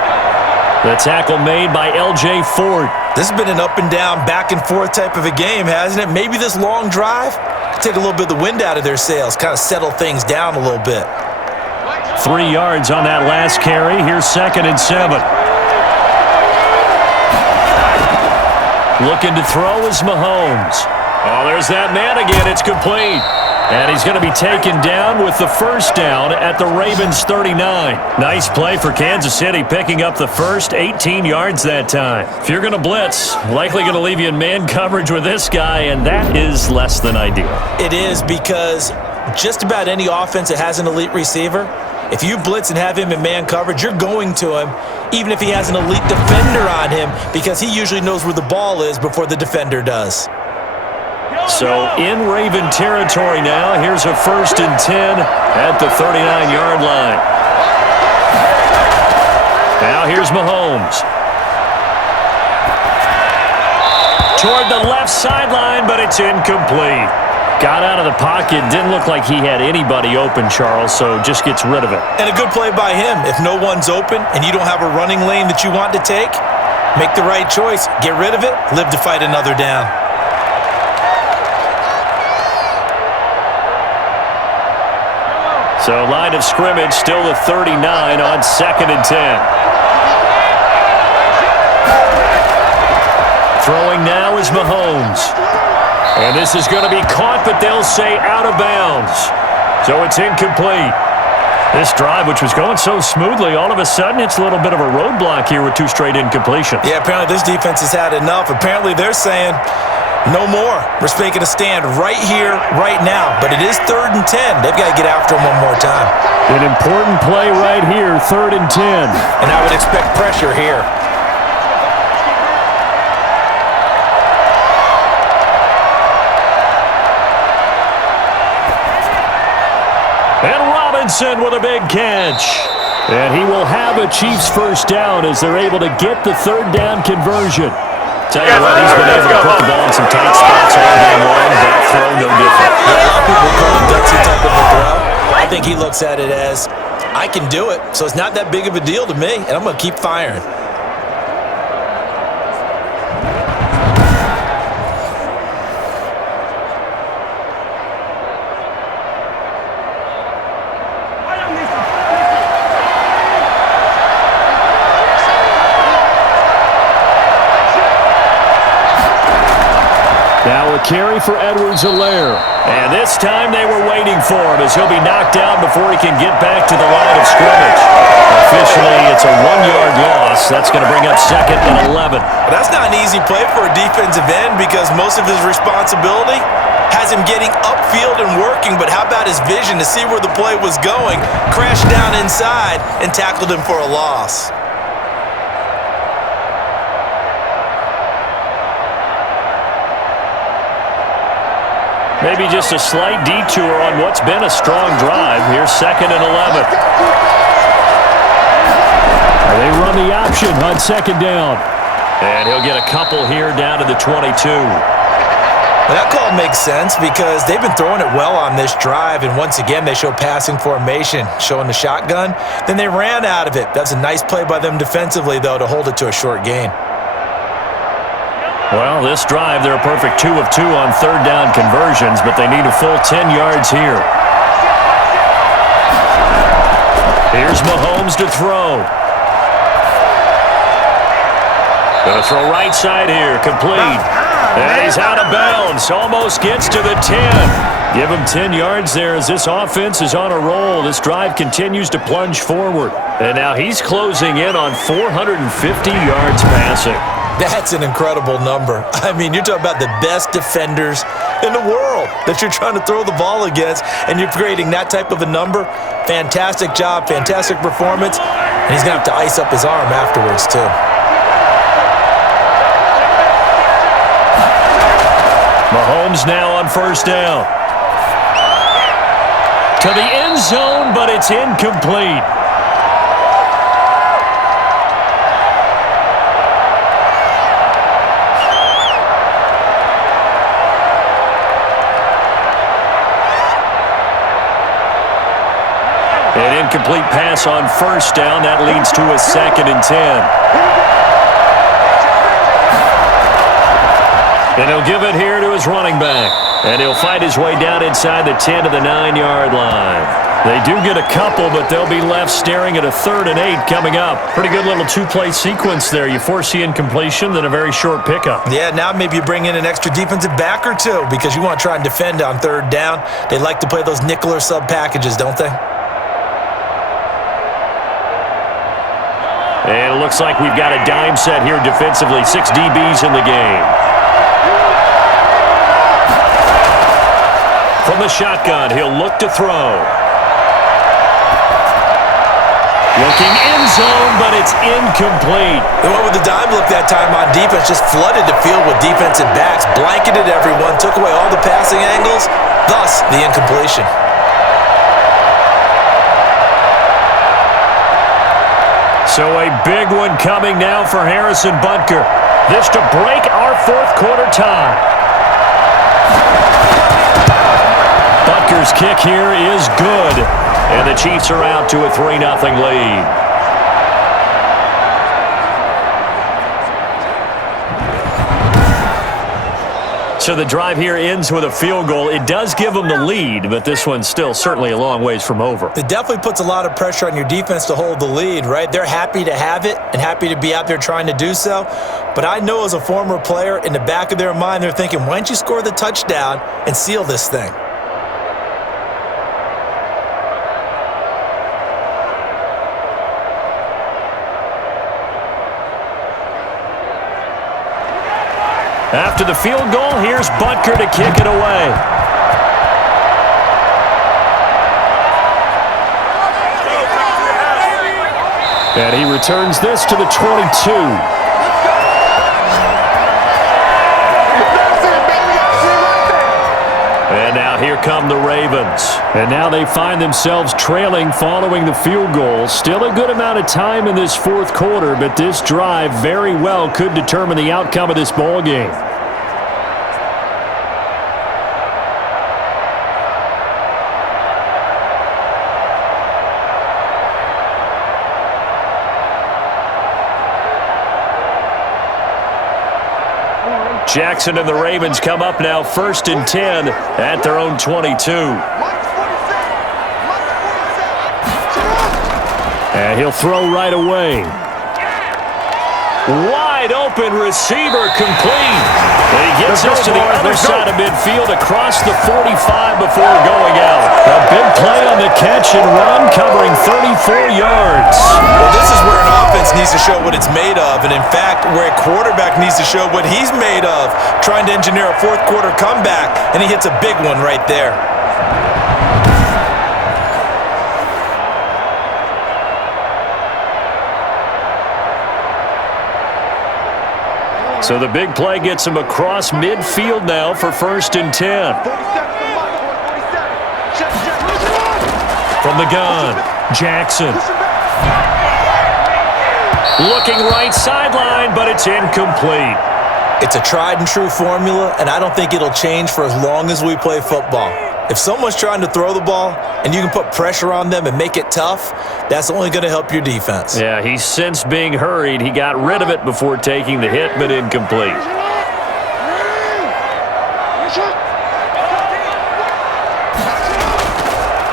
The tackle made by L.J. Ford. This has been an up and down, back and forth type of a game, hasn't it? Maybe this long drive take a little bit of the wind out of their sails, kind of settle things down a little bit. 3 yards on that last carry. Here's 2nd and 7. Looking to throw is Mahomes. Oh, there's that man again. It's complete. And he's going to be taken down with the first down at the Ravens' 39. Nice play for Kansas City, picking up the first 18 yards that time. If you're going to blitz, likely going to leave you in man coverage with this guy, and that is less than ideal. It is, because just about any offense that has an elite receiver, if you blitz and have him in man coverage, you're going to him, even if he has an elite defender on him, because he usually knows where the ball is before the defender does. So in Raven territory now, here's a 1st and 10 at the 39-yard line. Now here's Mahomes. Toward the left sideline, but it's incomplete. Got out of the pocket, didn't look like he had anybody open, Charles, so just gets rid of it. And a good play by him. If no one's open and you don't have a running lane that you want to take, make the right choice. Get rid of it, live to fight another down. So line of scrimmage still the 39 on 2nd and 10. Throwing now is Mahomes. And this is going to be caught, but they'll say out of bounds. So it's incomplete. This drive, which was going so smoothly, all of a sudden it's a little bit of a roadblock here with 2 straight incompletions. Yeah, apparently this defense has had enough. Apparently they're saying, no more. We're making a stand right here, right now. But it is 3rd and 10. They've got to get after him one more time. An important play right here, 3rd and 10. And I would expect pressure here. And Robinson with a big catch. And he will have a Chiefs first down as they're able to get the 3rd down conversion. Tell you what, he's been able to put the ball in some tight spots all game long. That throw, no different. A lot of people call it gutsy type of a throw. I think he looks at it as, I can do it, so it's not that big of a deal to me, and I'm going to keep firing. Now a carry for Edwards-Helaire. And this time they were waiting for him as he'll be knocked down before he can get back to the line of scrimmage. Officially, it's a 1-yard loss. That's going to bring up 2nd and 11. That's not an easy play for a defensive end because most of his responsibility has him getting upfield and working, but how about his vision to see where the play was going, crashed down inside, and tackled him for a loss. Maybe just a slight detour on what's been a strong drive. Here's 2nd and 11. They run the option on 2nd down. And he'll get a couple here down to the 22. Well, that call makes sense because they've been throwing it well on this drive, and once again they show passing formation, showing the shotgun. Then they ran out of it. That's a nice play by them defensively, though, to hold it to a short gain. Well, this drive, they're a perfect 2 of 2 on 3rd down conversions, but they need a full 10 yards here. Here's Mahomes to throw. Gonna throw right side here, complete. And he's out of bounds, almost gets to the 10. Give him 10 yards there as this offense is on a roll. This drive continues to plunge forward. And now he's closing in on 450 yards passing. That's an incredible number. I mean, you're talking about the best defenders in the world that you're trying to throw the ball against, and you're creating that type of a number. Fantastic job, fantastic performance, and he's going to have to ice up his arm afterwards, too. Mahomes now on 1st down. To the end zone, but it's incomplete. An incomplete pass on 1st down. That leads to a 2nd and 10. And he'll give it here to his running back. And he'll fight his way down inside the 10 to the 9-yard line. They do get a couple, but they'll be left staring at a 3rd and 8 coming up. Pretty good little two-play sequence there. You force the incompletion, then a very short pickup. Yeah, now maybe you bring in an extra defensive back or two because you want to try and defend on 3rd down. They like to play those nickel or sub packages, don't they? And it looks like we've got a dime set here defensively. 6 DBs in the game. From the shotgun, he'll look to throw. Looking end zone, but it's incomplete. They went with the dime look that time on defense, just flooded the field with defensive backs, blanketed everyone, took away all the passing angles, thus the incompletion. So a big one coming now for Harrison Butker. This to break our 4th quarter tie. Butker's kick here is good. And the Chiefs are out to a 3-0 lead. So the drive here ends with a field goal. It does give them the lead, but this one's still certainly a long ways from over. It definitely puts a lot of pressure on your defense to hold the lead, right? They're happy to have it and happy to be out there trying to do so. But I know as a former player, in the back of their mind, they're thinking, why don't you score the touchdown and seal this thing? After the field goal, here's Butker to kick it away. And he returns this to the 22. And now here come the Ravens. And now they find themselves trailing following the field goal. Still a good amount of time in this 4th quarter, but this drive very well could determine the outcome of this ball game. Jackson and the Ravens come up now 1st and 10 at their own 22. And he'll throw right away. Wide open receiver complete. And he gets us to the other side of midfield across the 45 before going out. A big play on the catch and run covering 34 yards. Well, this is where an offense needs to show what it's made of, and in fact, where a quarterback needs to show what he's made of, trying to engineer a 4th quarter comeback, and he hits a big one right there. So the big play gets him across midfield now for 1st and 10. From the gun, Jackson. Looking right sideline, but it's incomplete. It's a tried and true formula, and I don't think it'll change for as long as we play football. If someone's trying to throw the ball and you can put pressure on them and make it tough, that's only going to help your defense. Yeah, he sensed being hurried. He got rid of it before taking the hit, but incomplete.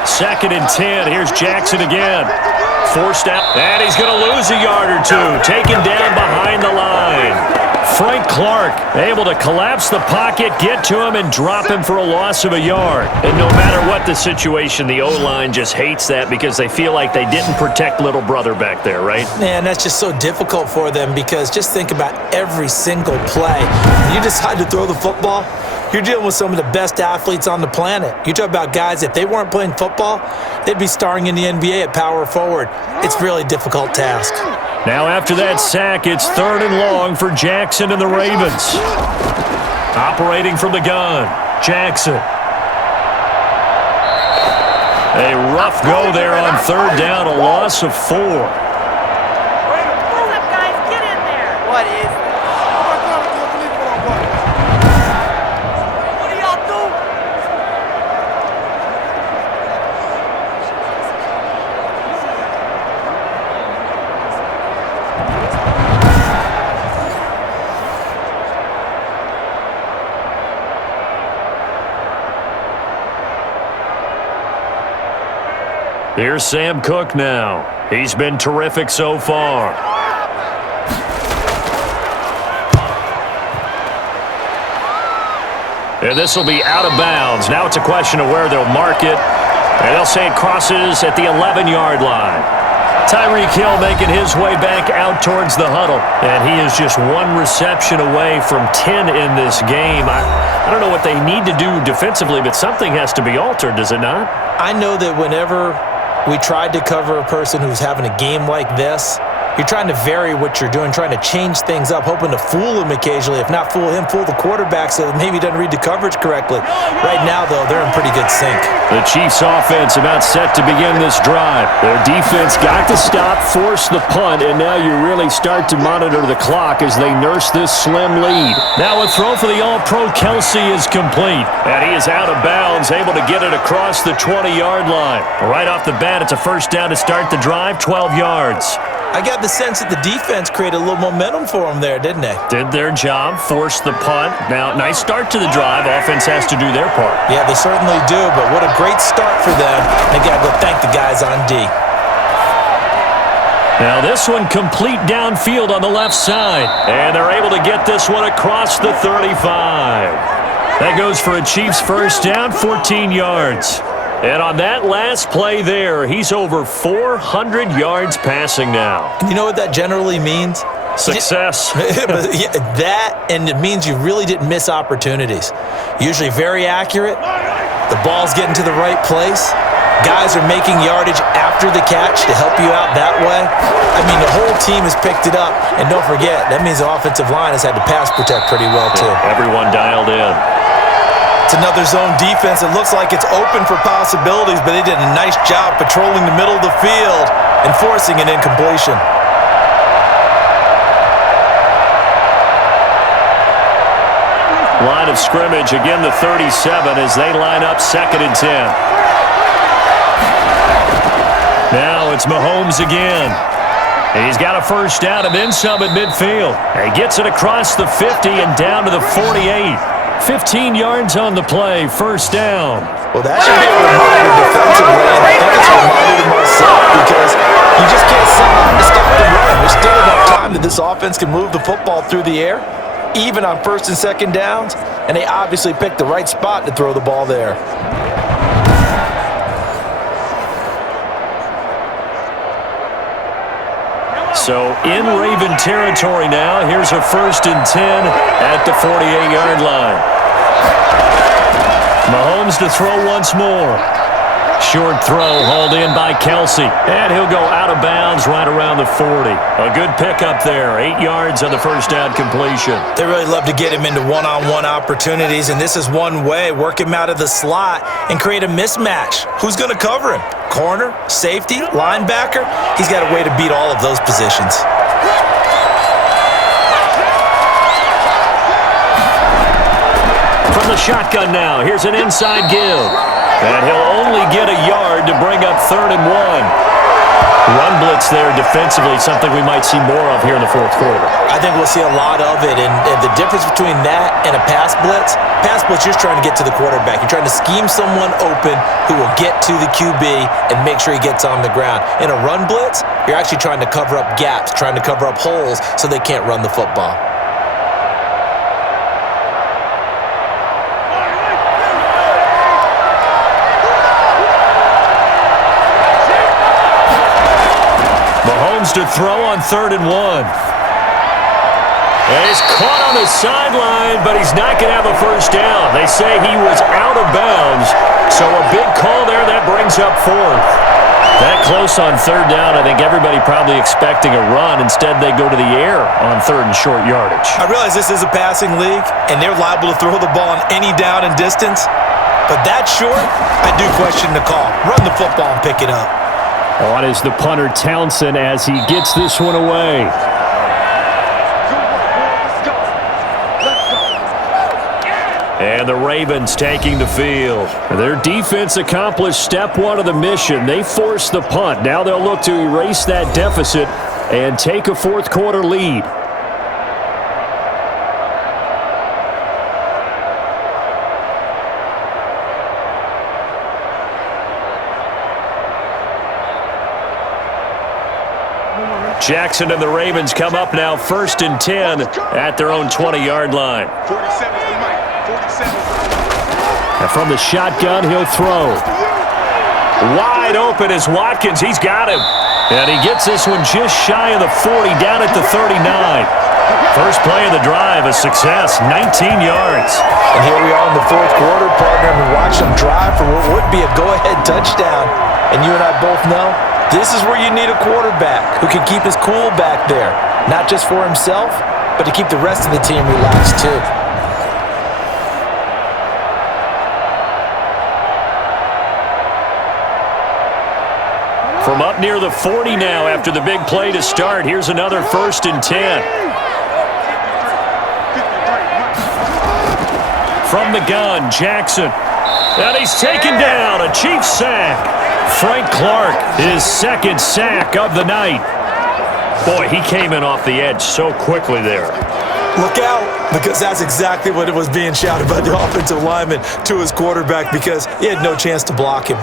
Second and 10. Here's Jackson again. Forced out, and he's going to lose a yard or two. Taken down behind the line. Frank Clark able to collapse the pocket, get to him, and drop him for a loss of a yard. And no matter what the situation, the O-line just hates that because they feel like they didn't protect little brother back there, right? Man, that's just so difficult for them because just think about every single play. When you decide to throw the football, you're dealing with some of the best athletes on the planet. You talk about guys, if they weren't playing football, they'd be starring in the NBA at power forward. It's a really difficult task. Now after that sack, it's 3rd and long for Jackson and the Ravens. Operating from the gun, Jackson. A rough go there on 3rd down, a loss of 4. Move up, guys. Get in there. What is this? What do y'all do? Here's Sam Cook now. He's been terrific so far. And this will be out of bounds. Now it's a question of where they'll mark it. And they'll say it crosses at the 11-yard line. Tyreek Hill making his way back out towards the huddle. And he is just one reception away from 10 in this game. I don't know what they need to do defensively, but something has to be altered, does it not? I know that whenever we tried to cover a person who's having a game like this, you're trying to vary what you're doing, trying to change things up, hoping to fool him occasionally. If not fool him, fool the quarterback so that maybe he doesn't read the coverage correctly. Right now, though, they're in pretty good sync. The Chiefs' offense about set to begin this drive. Their defense got to stop, force the punt, and now you really start to monitor the clock as they nurse this slim lead. Now a throw for the All-Pro Kelsey is complete, and he is out of bounds, able to get it across the 20-yard line. Right off the bat, it's a first down to start the drive, 12 yards. I got the sense that the defense created a little momentum for them there, didn't they? Did their job, forced the punt. Now, nice start to the drive. Offense has to do their part. Yeah, they certainly do, but what a great start for them. They got to go thank the guys on D. Now this one complete downfield on the left side. And they're able to get this one across the 35. That goes for a Chiefs first down, 14 yards. And on that last play there, he's over 400 yards passing now. You know what that generally means? Success. That, and it means you really didn't miss opportunities. Usually very accurate. The ball's getting to the right place. Guys are making yardage after the catch to help you out that way. I mean, the whole team has picked it up. And don't forget, that means the offensive line has had to pass protect pretty well, too. Everyone dialed in. It's another zone defense. It looks like it's open for possibilities, but they did a nice job patrolling the middle of the field and forcing an incompletion. Line of scrimmage, again the 37 as they line up 2nd and 10. Now it's Mahomes again. He's got a first down and then some at midfield. He gets it across the 50 and down to the 48. 15 yards on the play, first down. Well, that should be a reminder defensively, and I think it's a reminder to myself because you just can't stop the run. There's still enough time that this offense can move the football through the air, even on 1st and 2nd downs, and they obviously picked the right spot to throw the ball there. So in Raven territory now, here's a 1st and 10 at the 48-yard line. Mahomes to throw once more. Short throw hauled in by Kelsey. And he'll go out of bounds right around the 40. A good pickup there. 8 yards on the first down completion. They really love to get him into one-on-one opportunities, and this is one way. Work him out of the slot and create a mismatch. Who's going to cover him? Corner, safety, linebacker? He's got a way to beat all of those positions. From the shotgun now, here's an inside give. And he'll only get a yard to bring up 3rd and 1. Run blitz there defensively, something we might see more of here in the 4th quarter. I think we'll see a lot of it, and the difference between that and a pass blitz, you're just trying to get to the quarterback. You're trying to scheme someone open who will get to the QB and make sure he gets on the ground. In a run blitz, you're actually trying to cover up gaps, trying to cover up holes so they can't run the football. To throw on 3rd and 1. And he's caught on the sideline, but he's not going to have a first down. They say he was out of bounds, so a big call there. That brings up 4th. That close on 3rd down, I think everybody probably expecting a run. Instead, they go to the air on 3rd and short yardage. I realize this is a passing league, and they're liable to throw the ball on any down and distance. But that short, I do question the call. Run the football and pick it up. On is the punter Townsend as he gets this one away. And the Ravens taking the field. Their defense accomplished step 1 of the mission. They forced the punt. Now they'll look to erase that deficit and take a 4th quarter lead. Jackson and the Ravens come up now 1st and 10 at their own 20-yard line. 47 is the mic. 47. And from the shotgun, he'll throw. Wide open is Watkins. He's got him. And he gets this one just shy of the 40, down at the 39. First play of the drive, a success, 19 yards. And here we are in the fourth quarter, partner, and watch them drive for what would be a go-ahead touchdown. And you and I both know this is where you need a quarterback who can keep his cool back there, not just for himself, but to keep the rest of the team relaxed too. From up near the 40 now after the big play to start, here's another 1st and 10. From the gun, Jackson. And he's taken down, a Chiefs sack. Frank Clark, his second sack of the night. Boy, he came in off the edge so quickly there. Look out, because that's exactly what it was being shouted by the offensive lineman to his quarterback, because he had no chance to block him.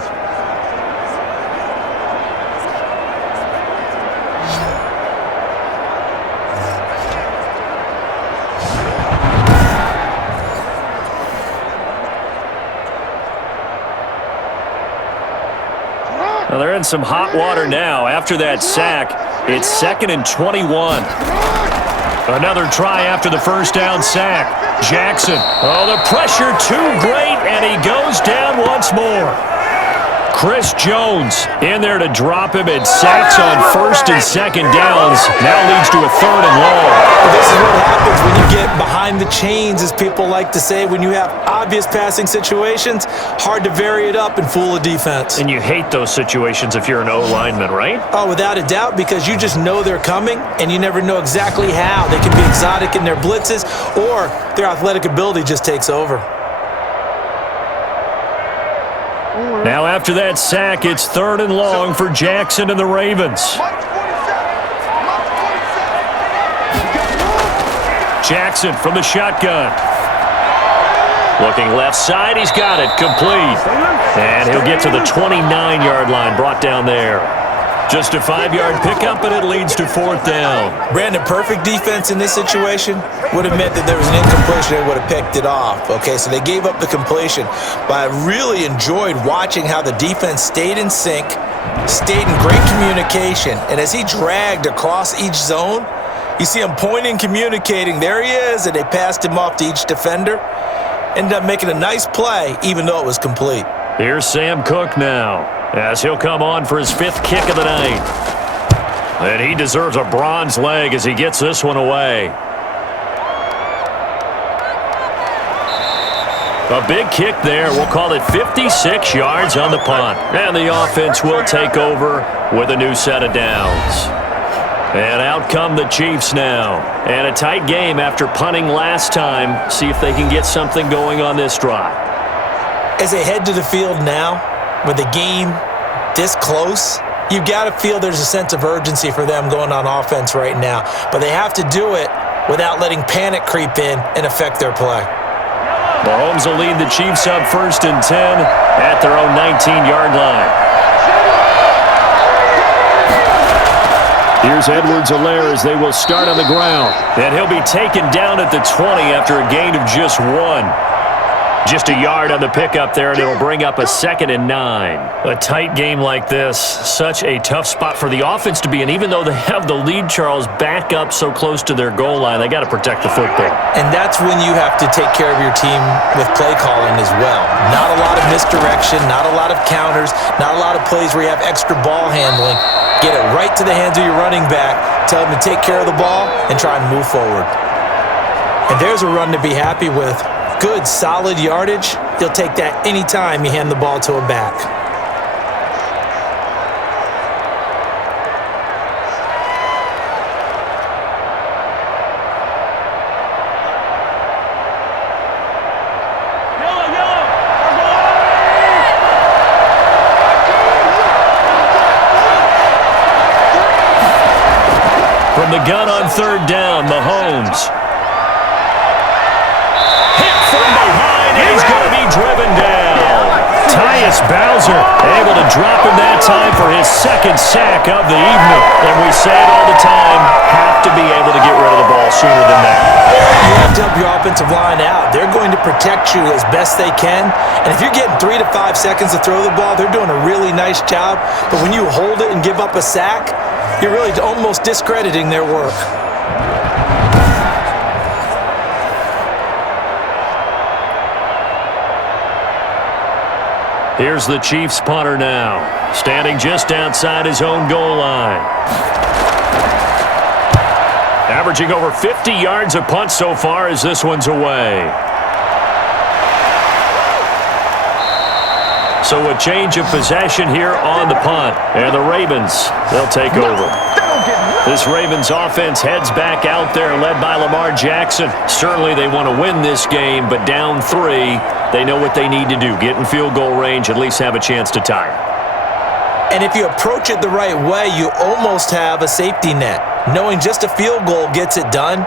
Well, they're in some hot water now. After that sack, it's 2nd and 21. Another try after the first down sack. Jackson. Oh, the pressure too great, and he goes down once more. Chris Jones in there to drop him, and sacks on 1st and 2nd downs. Now leads to a 3rd and long. Well, this is what happens when you get behind the chains, as people like to say. When you have obvious passing situations, hard to vary it up and fool a defense. And you hate those situations if you're an O-lineman, right? Oh, without a doubt, because you just know they're coming, and you never know exactly how. They can be exotic in their blitzes, or their athletic ability just takes over. Now after that sack, it's 3rd and long for Jackson and the Ravens. Jackson from the shotgun. Looking left side, he's got it, complete. And he'll get to the 29-yard line, brought down there. Just a 5-yard pickup, and it leads to 4th down. Brandon, perfect defense in this situation would have meant that there was an incompletion. They would have picked it off. Okay, so they gave up the completion. But I really enjoyed watching how the defense stayed in sync, stayed in great communication. And as he dragged across each zone, you see him pointing, communicating. There he is, and they passed him off to each defender. Ended up making a nice play, even though it was complete. Here's Sam Cook now, as he'll come on for his 5th kick of the night. And he deserves a bronze leg as he gets this one away. A big kick there. We'll call it 56 yards on the punt. And the offense will take over with a new set of downs. And out come the Chiefs now. And a tight game after punting last time. See if they can get something going on this drive. As they head to the field now, with the game this close, you've got to feel there's a sense of urgency for them going on offense right now. But they have to do it without letting panic creep in and affect their play. Mahomes will lead the Chiefs up 1st and 10 at their own 19-yard line. Here's Edwards-Helaire as they will start on the ground. And he'll be taken down at the 20 after a gain of just 1. Just a yard on the pickup there, and it'll bring up a 2nd and 9. A tight game like this, such a tough spot for the offense to be in. Even though they have the lead, Charles, back up so close to their goal line, they got to protect the football. And that's when you have to take care of your team with play calling as well. Not a lot of misdirection, not a lot of counters, not a lot of plays where you have extra ball handling. Get it right to the hands of your running back, tell him to take care of the ball, and try and move forward. And there's a run to be happy with. Good, solid yardage. You'll take that anytime you hand the ball to a back. From the gun on 3rd down, Mahomes. He's going to be driven down. Tyus Bowser able to drop him that time for his 2nd sack of the evening. And we say it all the time. to help your offensive line out. They're going to protect you as best they can. And if you're getting 3 to 5 seconds to throw the ball, they're doing a really nice job. But when you hold it and give up a sack, you're really almost discrediting their work. Here's the Chiefs punter now, standing just outside his own goal line. Averaging over 50 yards a punt so far as this one's away. So a change of possession here on the punt. And the Ravens, they'll take over. This Ravens offense heads back out there led by Lamar Jackson. Certainly they want to win this game, but down 3, they know what they need to do. Get in field goal range, at least have a chance to tie it. And if you approach it the right way, you almost have a safety net. Knowing just a field goal gets it done.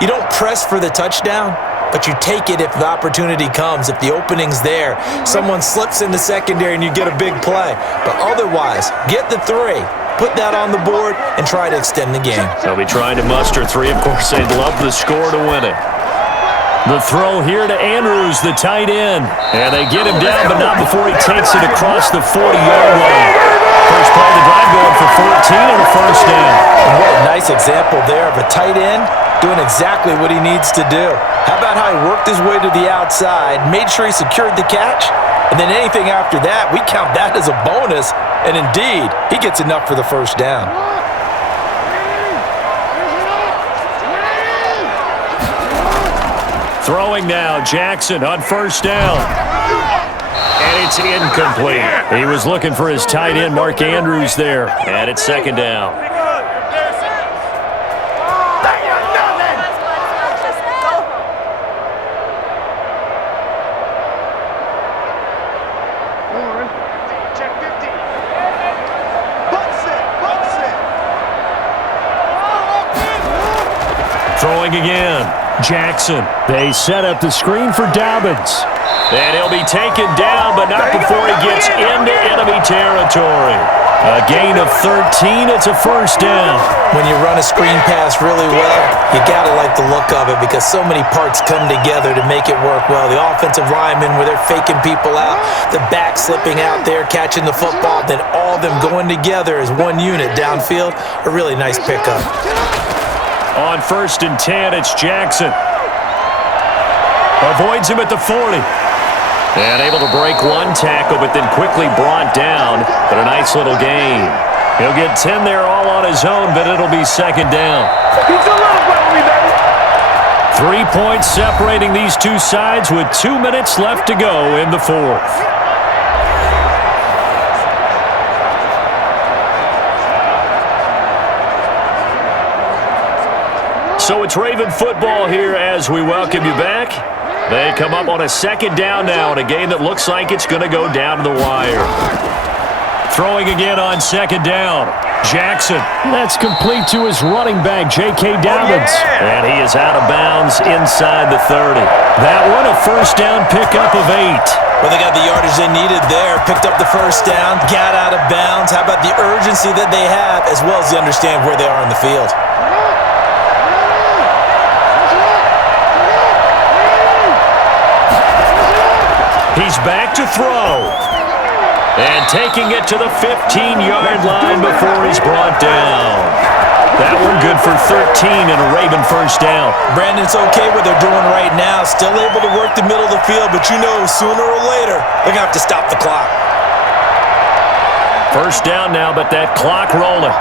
You don't press for the touchdown, but you take it if the opportunity comes. If the opening's there, someone slips in the secondary and you get a big play. But otherwise, get the 3. Put that on the board and try to extend the game. They'll be trying to muster 3. Of course, they'd love the score to win it. The throw here to Andrews, the tight end. And they get him down, but not before he takes it across the 40-yard line. First play of the drive going for 14 and a first down. And what a nice example there of a tight end doing exactly what he needs to do. How about how he worked his way to the outside, made sure he secured the catch, and then anything after that, we count that as a bonus. And indeed, he gets enough for the first down. Throwing now, Jackson on first down. And it's incomplete. He was looking for his tight end, Mark Andrews, there. And it's second down. Throwing again. Jackson. They set up the screen for Dobbins. And he'll be taken down, but not before he gets into enemy territory. A gain of 13. It's a first down. When you run a screen pass really well, you got to like the look of it because so many parts come together to make it work well. The offensive linemen, where they're faking people out, the back slipping out there, catching the football, then all of them going together as one unit downfield. A really nice pickup. On first and 10, it's Jackson. Avoids him at the 40. And able to break one tackle, but then quickly brought down. But a nice little gain. He'll get 10 there all on his own, but it'll be second down. 3 points separating these two sides with 2 minutes left to go in the fourth. So it's Raven football here as we welcome you back. They come up on a second down now in a game that looks like it's going to go down to the wire. Throwing again on second down. Jackson. That's complete to his running back, J.K. Dobbins. And he is out of bounds inside the 30. That one a first down pickup of 8. Well, they got the yardage they needed there, picked up the first down, got out of bounds. How about the urgency that they have as well as they understand where they are on the field? He's back to throw. And taking it to the 15-yard line before he's brought down. That one good for 13 and a Raven first down. Brandon, it's okay what they're doing right now. Still able to work the middle of the field, but you know sooner or later they're going to have to stop the clock. First down now, but that clock rolling.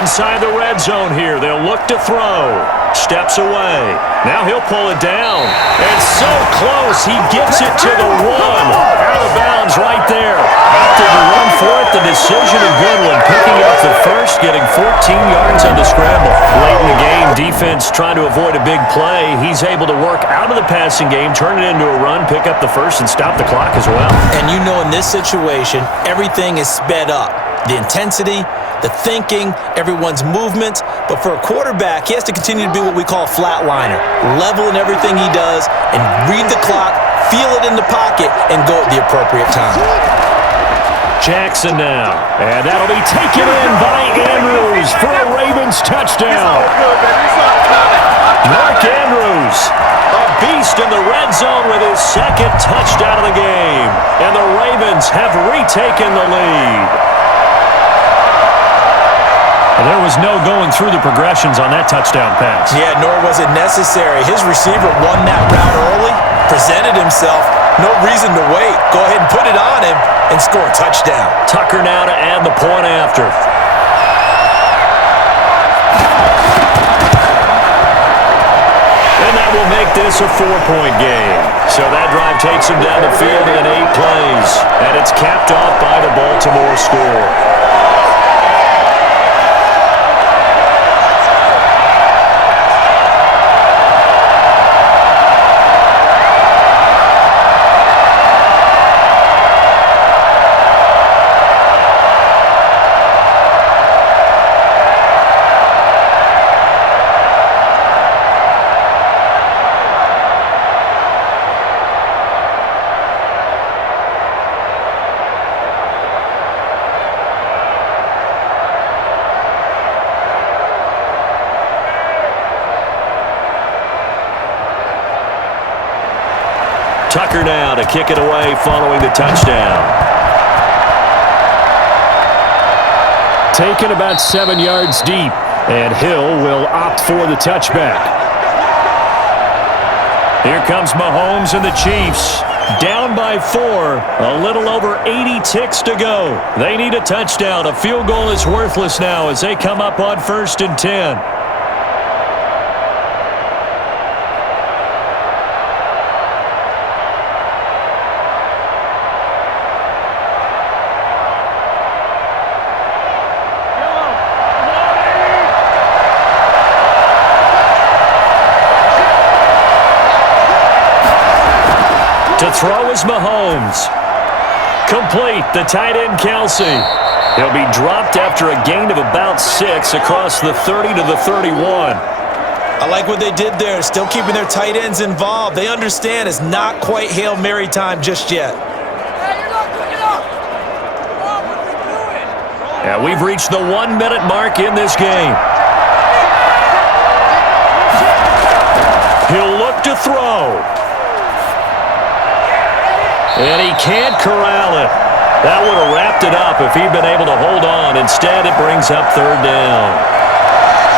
Inside the red zone here, they'll look to throw. Steps away. Now he'll pull it down. And so close, he gets it to the 1. Out of bounds right there. Opted to run for it. The decision a good one. Picking up the first, getting 14 yards on the scramble. Late in the game, defense trying to avoid a big play. He's able to work out of the passing game, turn it into a run, pick up the first, and stop the clock as well. And you know in this situation, everything is sped up. The intensity, the thinking, everyone's movements. But for a quarterback, he has to continue to be what we call a flatliner. Level in everything he does and read the clock, feel it in the pocket, and go at the appropriate time. Jackson now. And that'll be taken in by Andrews for a Ravens touchdown. Mark Andrews, a beast in the red zone with his second touchdown of the game. And the Ravens have retaken the lead. There was no going through the progressions on that touchdown pass. Yeah, nor was it necessary. His receiver won that route early, presented himself. No reason to wait. Go ahead and put it on him and score a touchdown. Tucker now to add the point after. And that will make this a 4-point game. So that drive takes him down the field in 8 plays. And it's capped off by the Baltimore score. Tucker now to kick it away following the touchdown. Taken about 7 yards deep, and Hill will opt for the touchback. Here comes Mahomes and the Chiefs. Down by 4. A little over 80 ticks to go. They need a touchdown. A field goal is worthless now as they come up on 1st and 10. To throw is Mahomes. Complete, the tight end Kelsey. He'll be dropped after a gain of about 6 across the 30 to the 31. I like what they did there, still keeping their tight ends involved. They understand it's not quite Hail Mary time just yet. Yeah, we've reached the 1-minute mark in this game. He'll look to throw. And he can't corral it. That would have wrapped it up if he'd been able to hold on. Instead, it brings up 3rd down.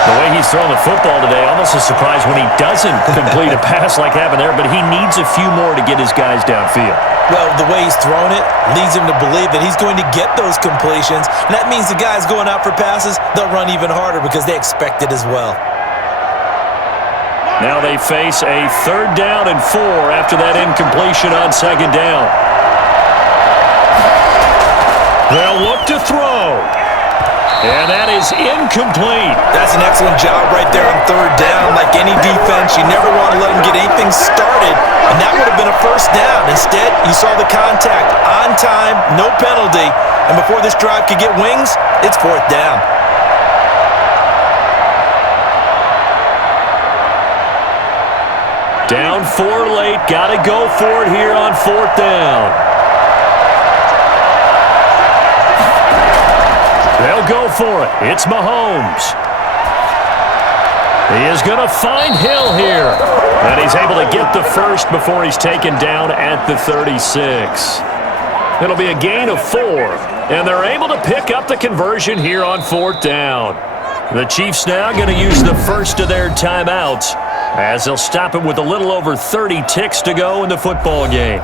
The way he's throwing the football today, almost a surprise when he doesn't complete a pass like happened there, but he needs a few more to get his guys downfield. Well, the way he's thrown it leads him to believe that he's going to get those completions. And that means the guys going out for passes, they'll run even harder because they expect it as well. Now they face a 3rd down and 4 after that incompletion on 2nd down. They'll look to throw. And that is incomplete. That's an excellent job right there on 3rd down. Like any defense, you never want to let them get anything started. And that would have been a 1st down. Instead, you saw the contact on time, no penalty. And before this drive could get wings, it's 4th down. Down 4 late. Got to go for it here on 4th down. They'll go for it. It's Mahomes. He is going to find Hill here. And he's able to get the first before he's taken down at the 36. It'll be a gain of 4. And they're able to pick up the conversion here on 4th down. The Chiefs now going to use the first of their timeouts as they'll stop it with a little over 30 ticks to go in the football game.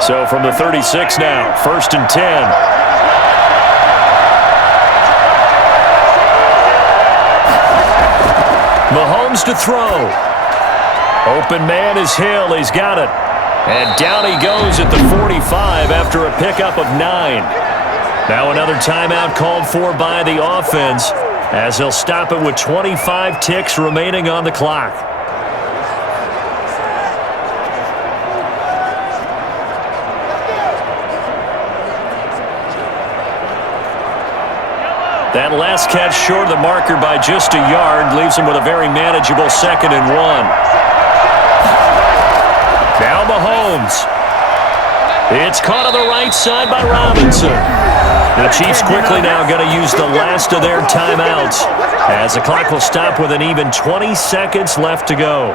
So from the 36 now, 1st and 10. Mahomes to throw. Open man is Hill. He's got it. And down he goes at the 45 after a pickup of 9. Now another timeout called for by the offense as they'll stop it with 25 ticks remaining on the clock. That last catch short of the marker by just a yard leaves him with a very manageable 2nd and 1. Now Mahomes. It's caught on the right side by Robinson. The Chiefs quickly now going to use the last of their timeouts as the clock will stop with an even 20 seconds left to go.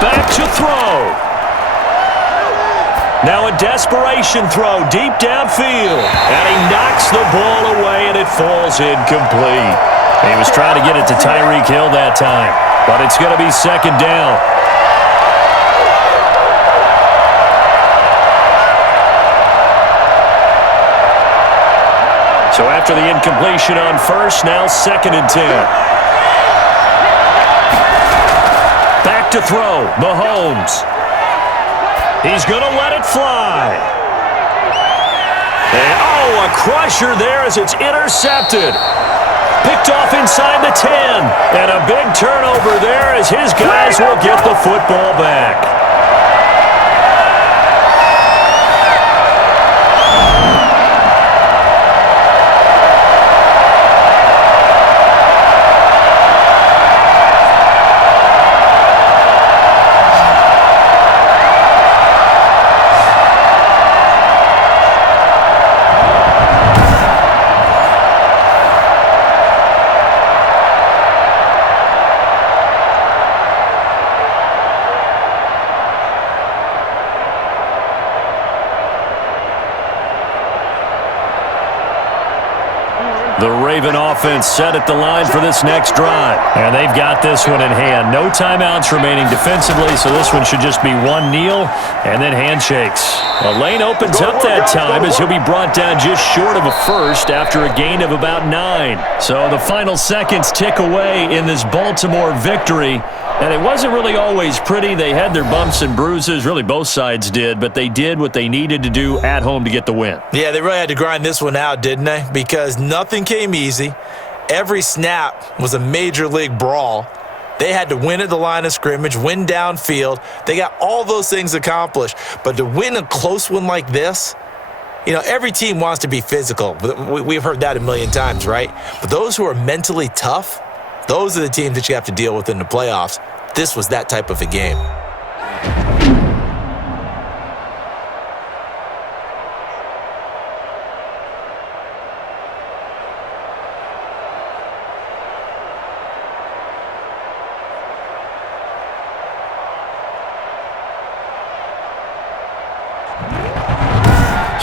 Back to throw. Now a desperation throw deep downfield. And he knocks the ball away, and it falls incomplete. He was trying to get it to Tyreek Hill that time, but it's going to be 2nd down. So after the incompletion on first, now 2nd and 10. Back to throw, Mahomes. He's going to let it fly. And, a crusher there as it's intercepted. Picked off inside the 10. And a big turnover there as his guys will get the football back. The Raven offense set at the line for this next drive. And they've got this one in hand. No timeouts remaining defensively, so this one should just be one kneel and then handshakes. A lane opens up that time as he'll be brought down just short of a first after a gain of about 9. So the final seconds tick away in this Baltimore victory. And it wasn't really always pretty. They had their bumps and bruises. Really, both sides did. But they did what they needed to do at home to get the win. Yeah, they really had to grind this one out, didn't they? Because nothing came easy. Every snap was a major league brawl. They had to win at the line of scrimmage, win downfield. They got all those things accomplished. But to win a close one like this, every team wants to be physical. We've heard that a million times, right? But those who are mentally tough, those are the teams that you have to deal with in the playoffs. This was that type of a game.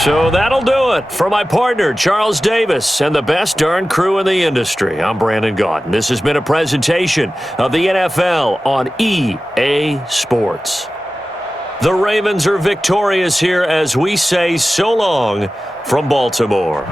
So that'll do it for my partner, Charles Davis, and the best darn crew in the industry. I'm Brandon Gaudin. This has been a presentation of the NFL on EA Sports. The Ravens are victorious here as we say so long from Baltimore.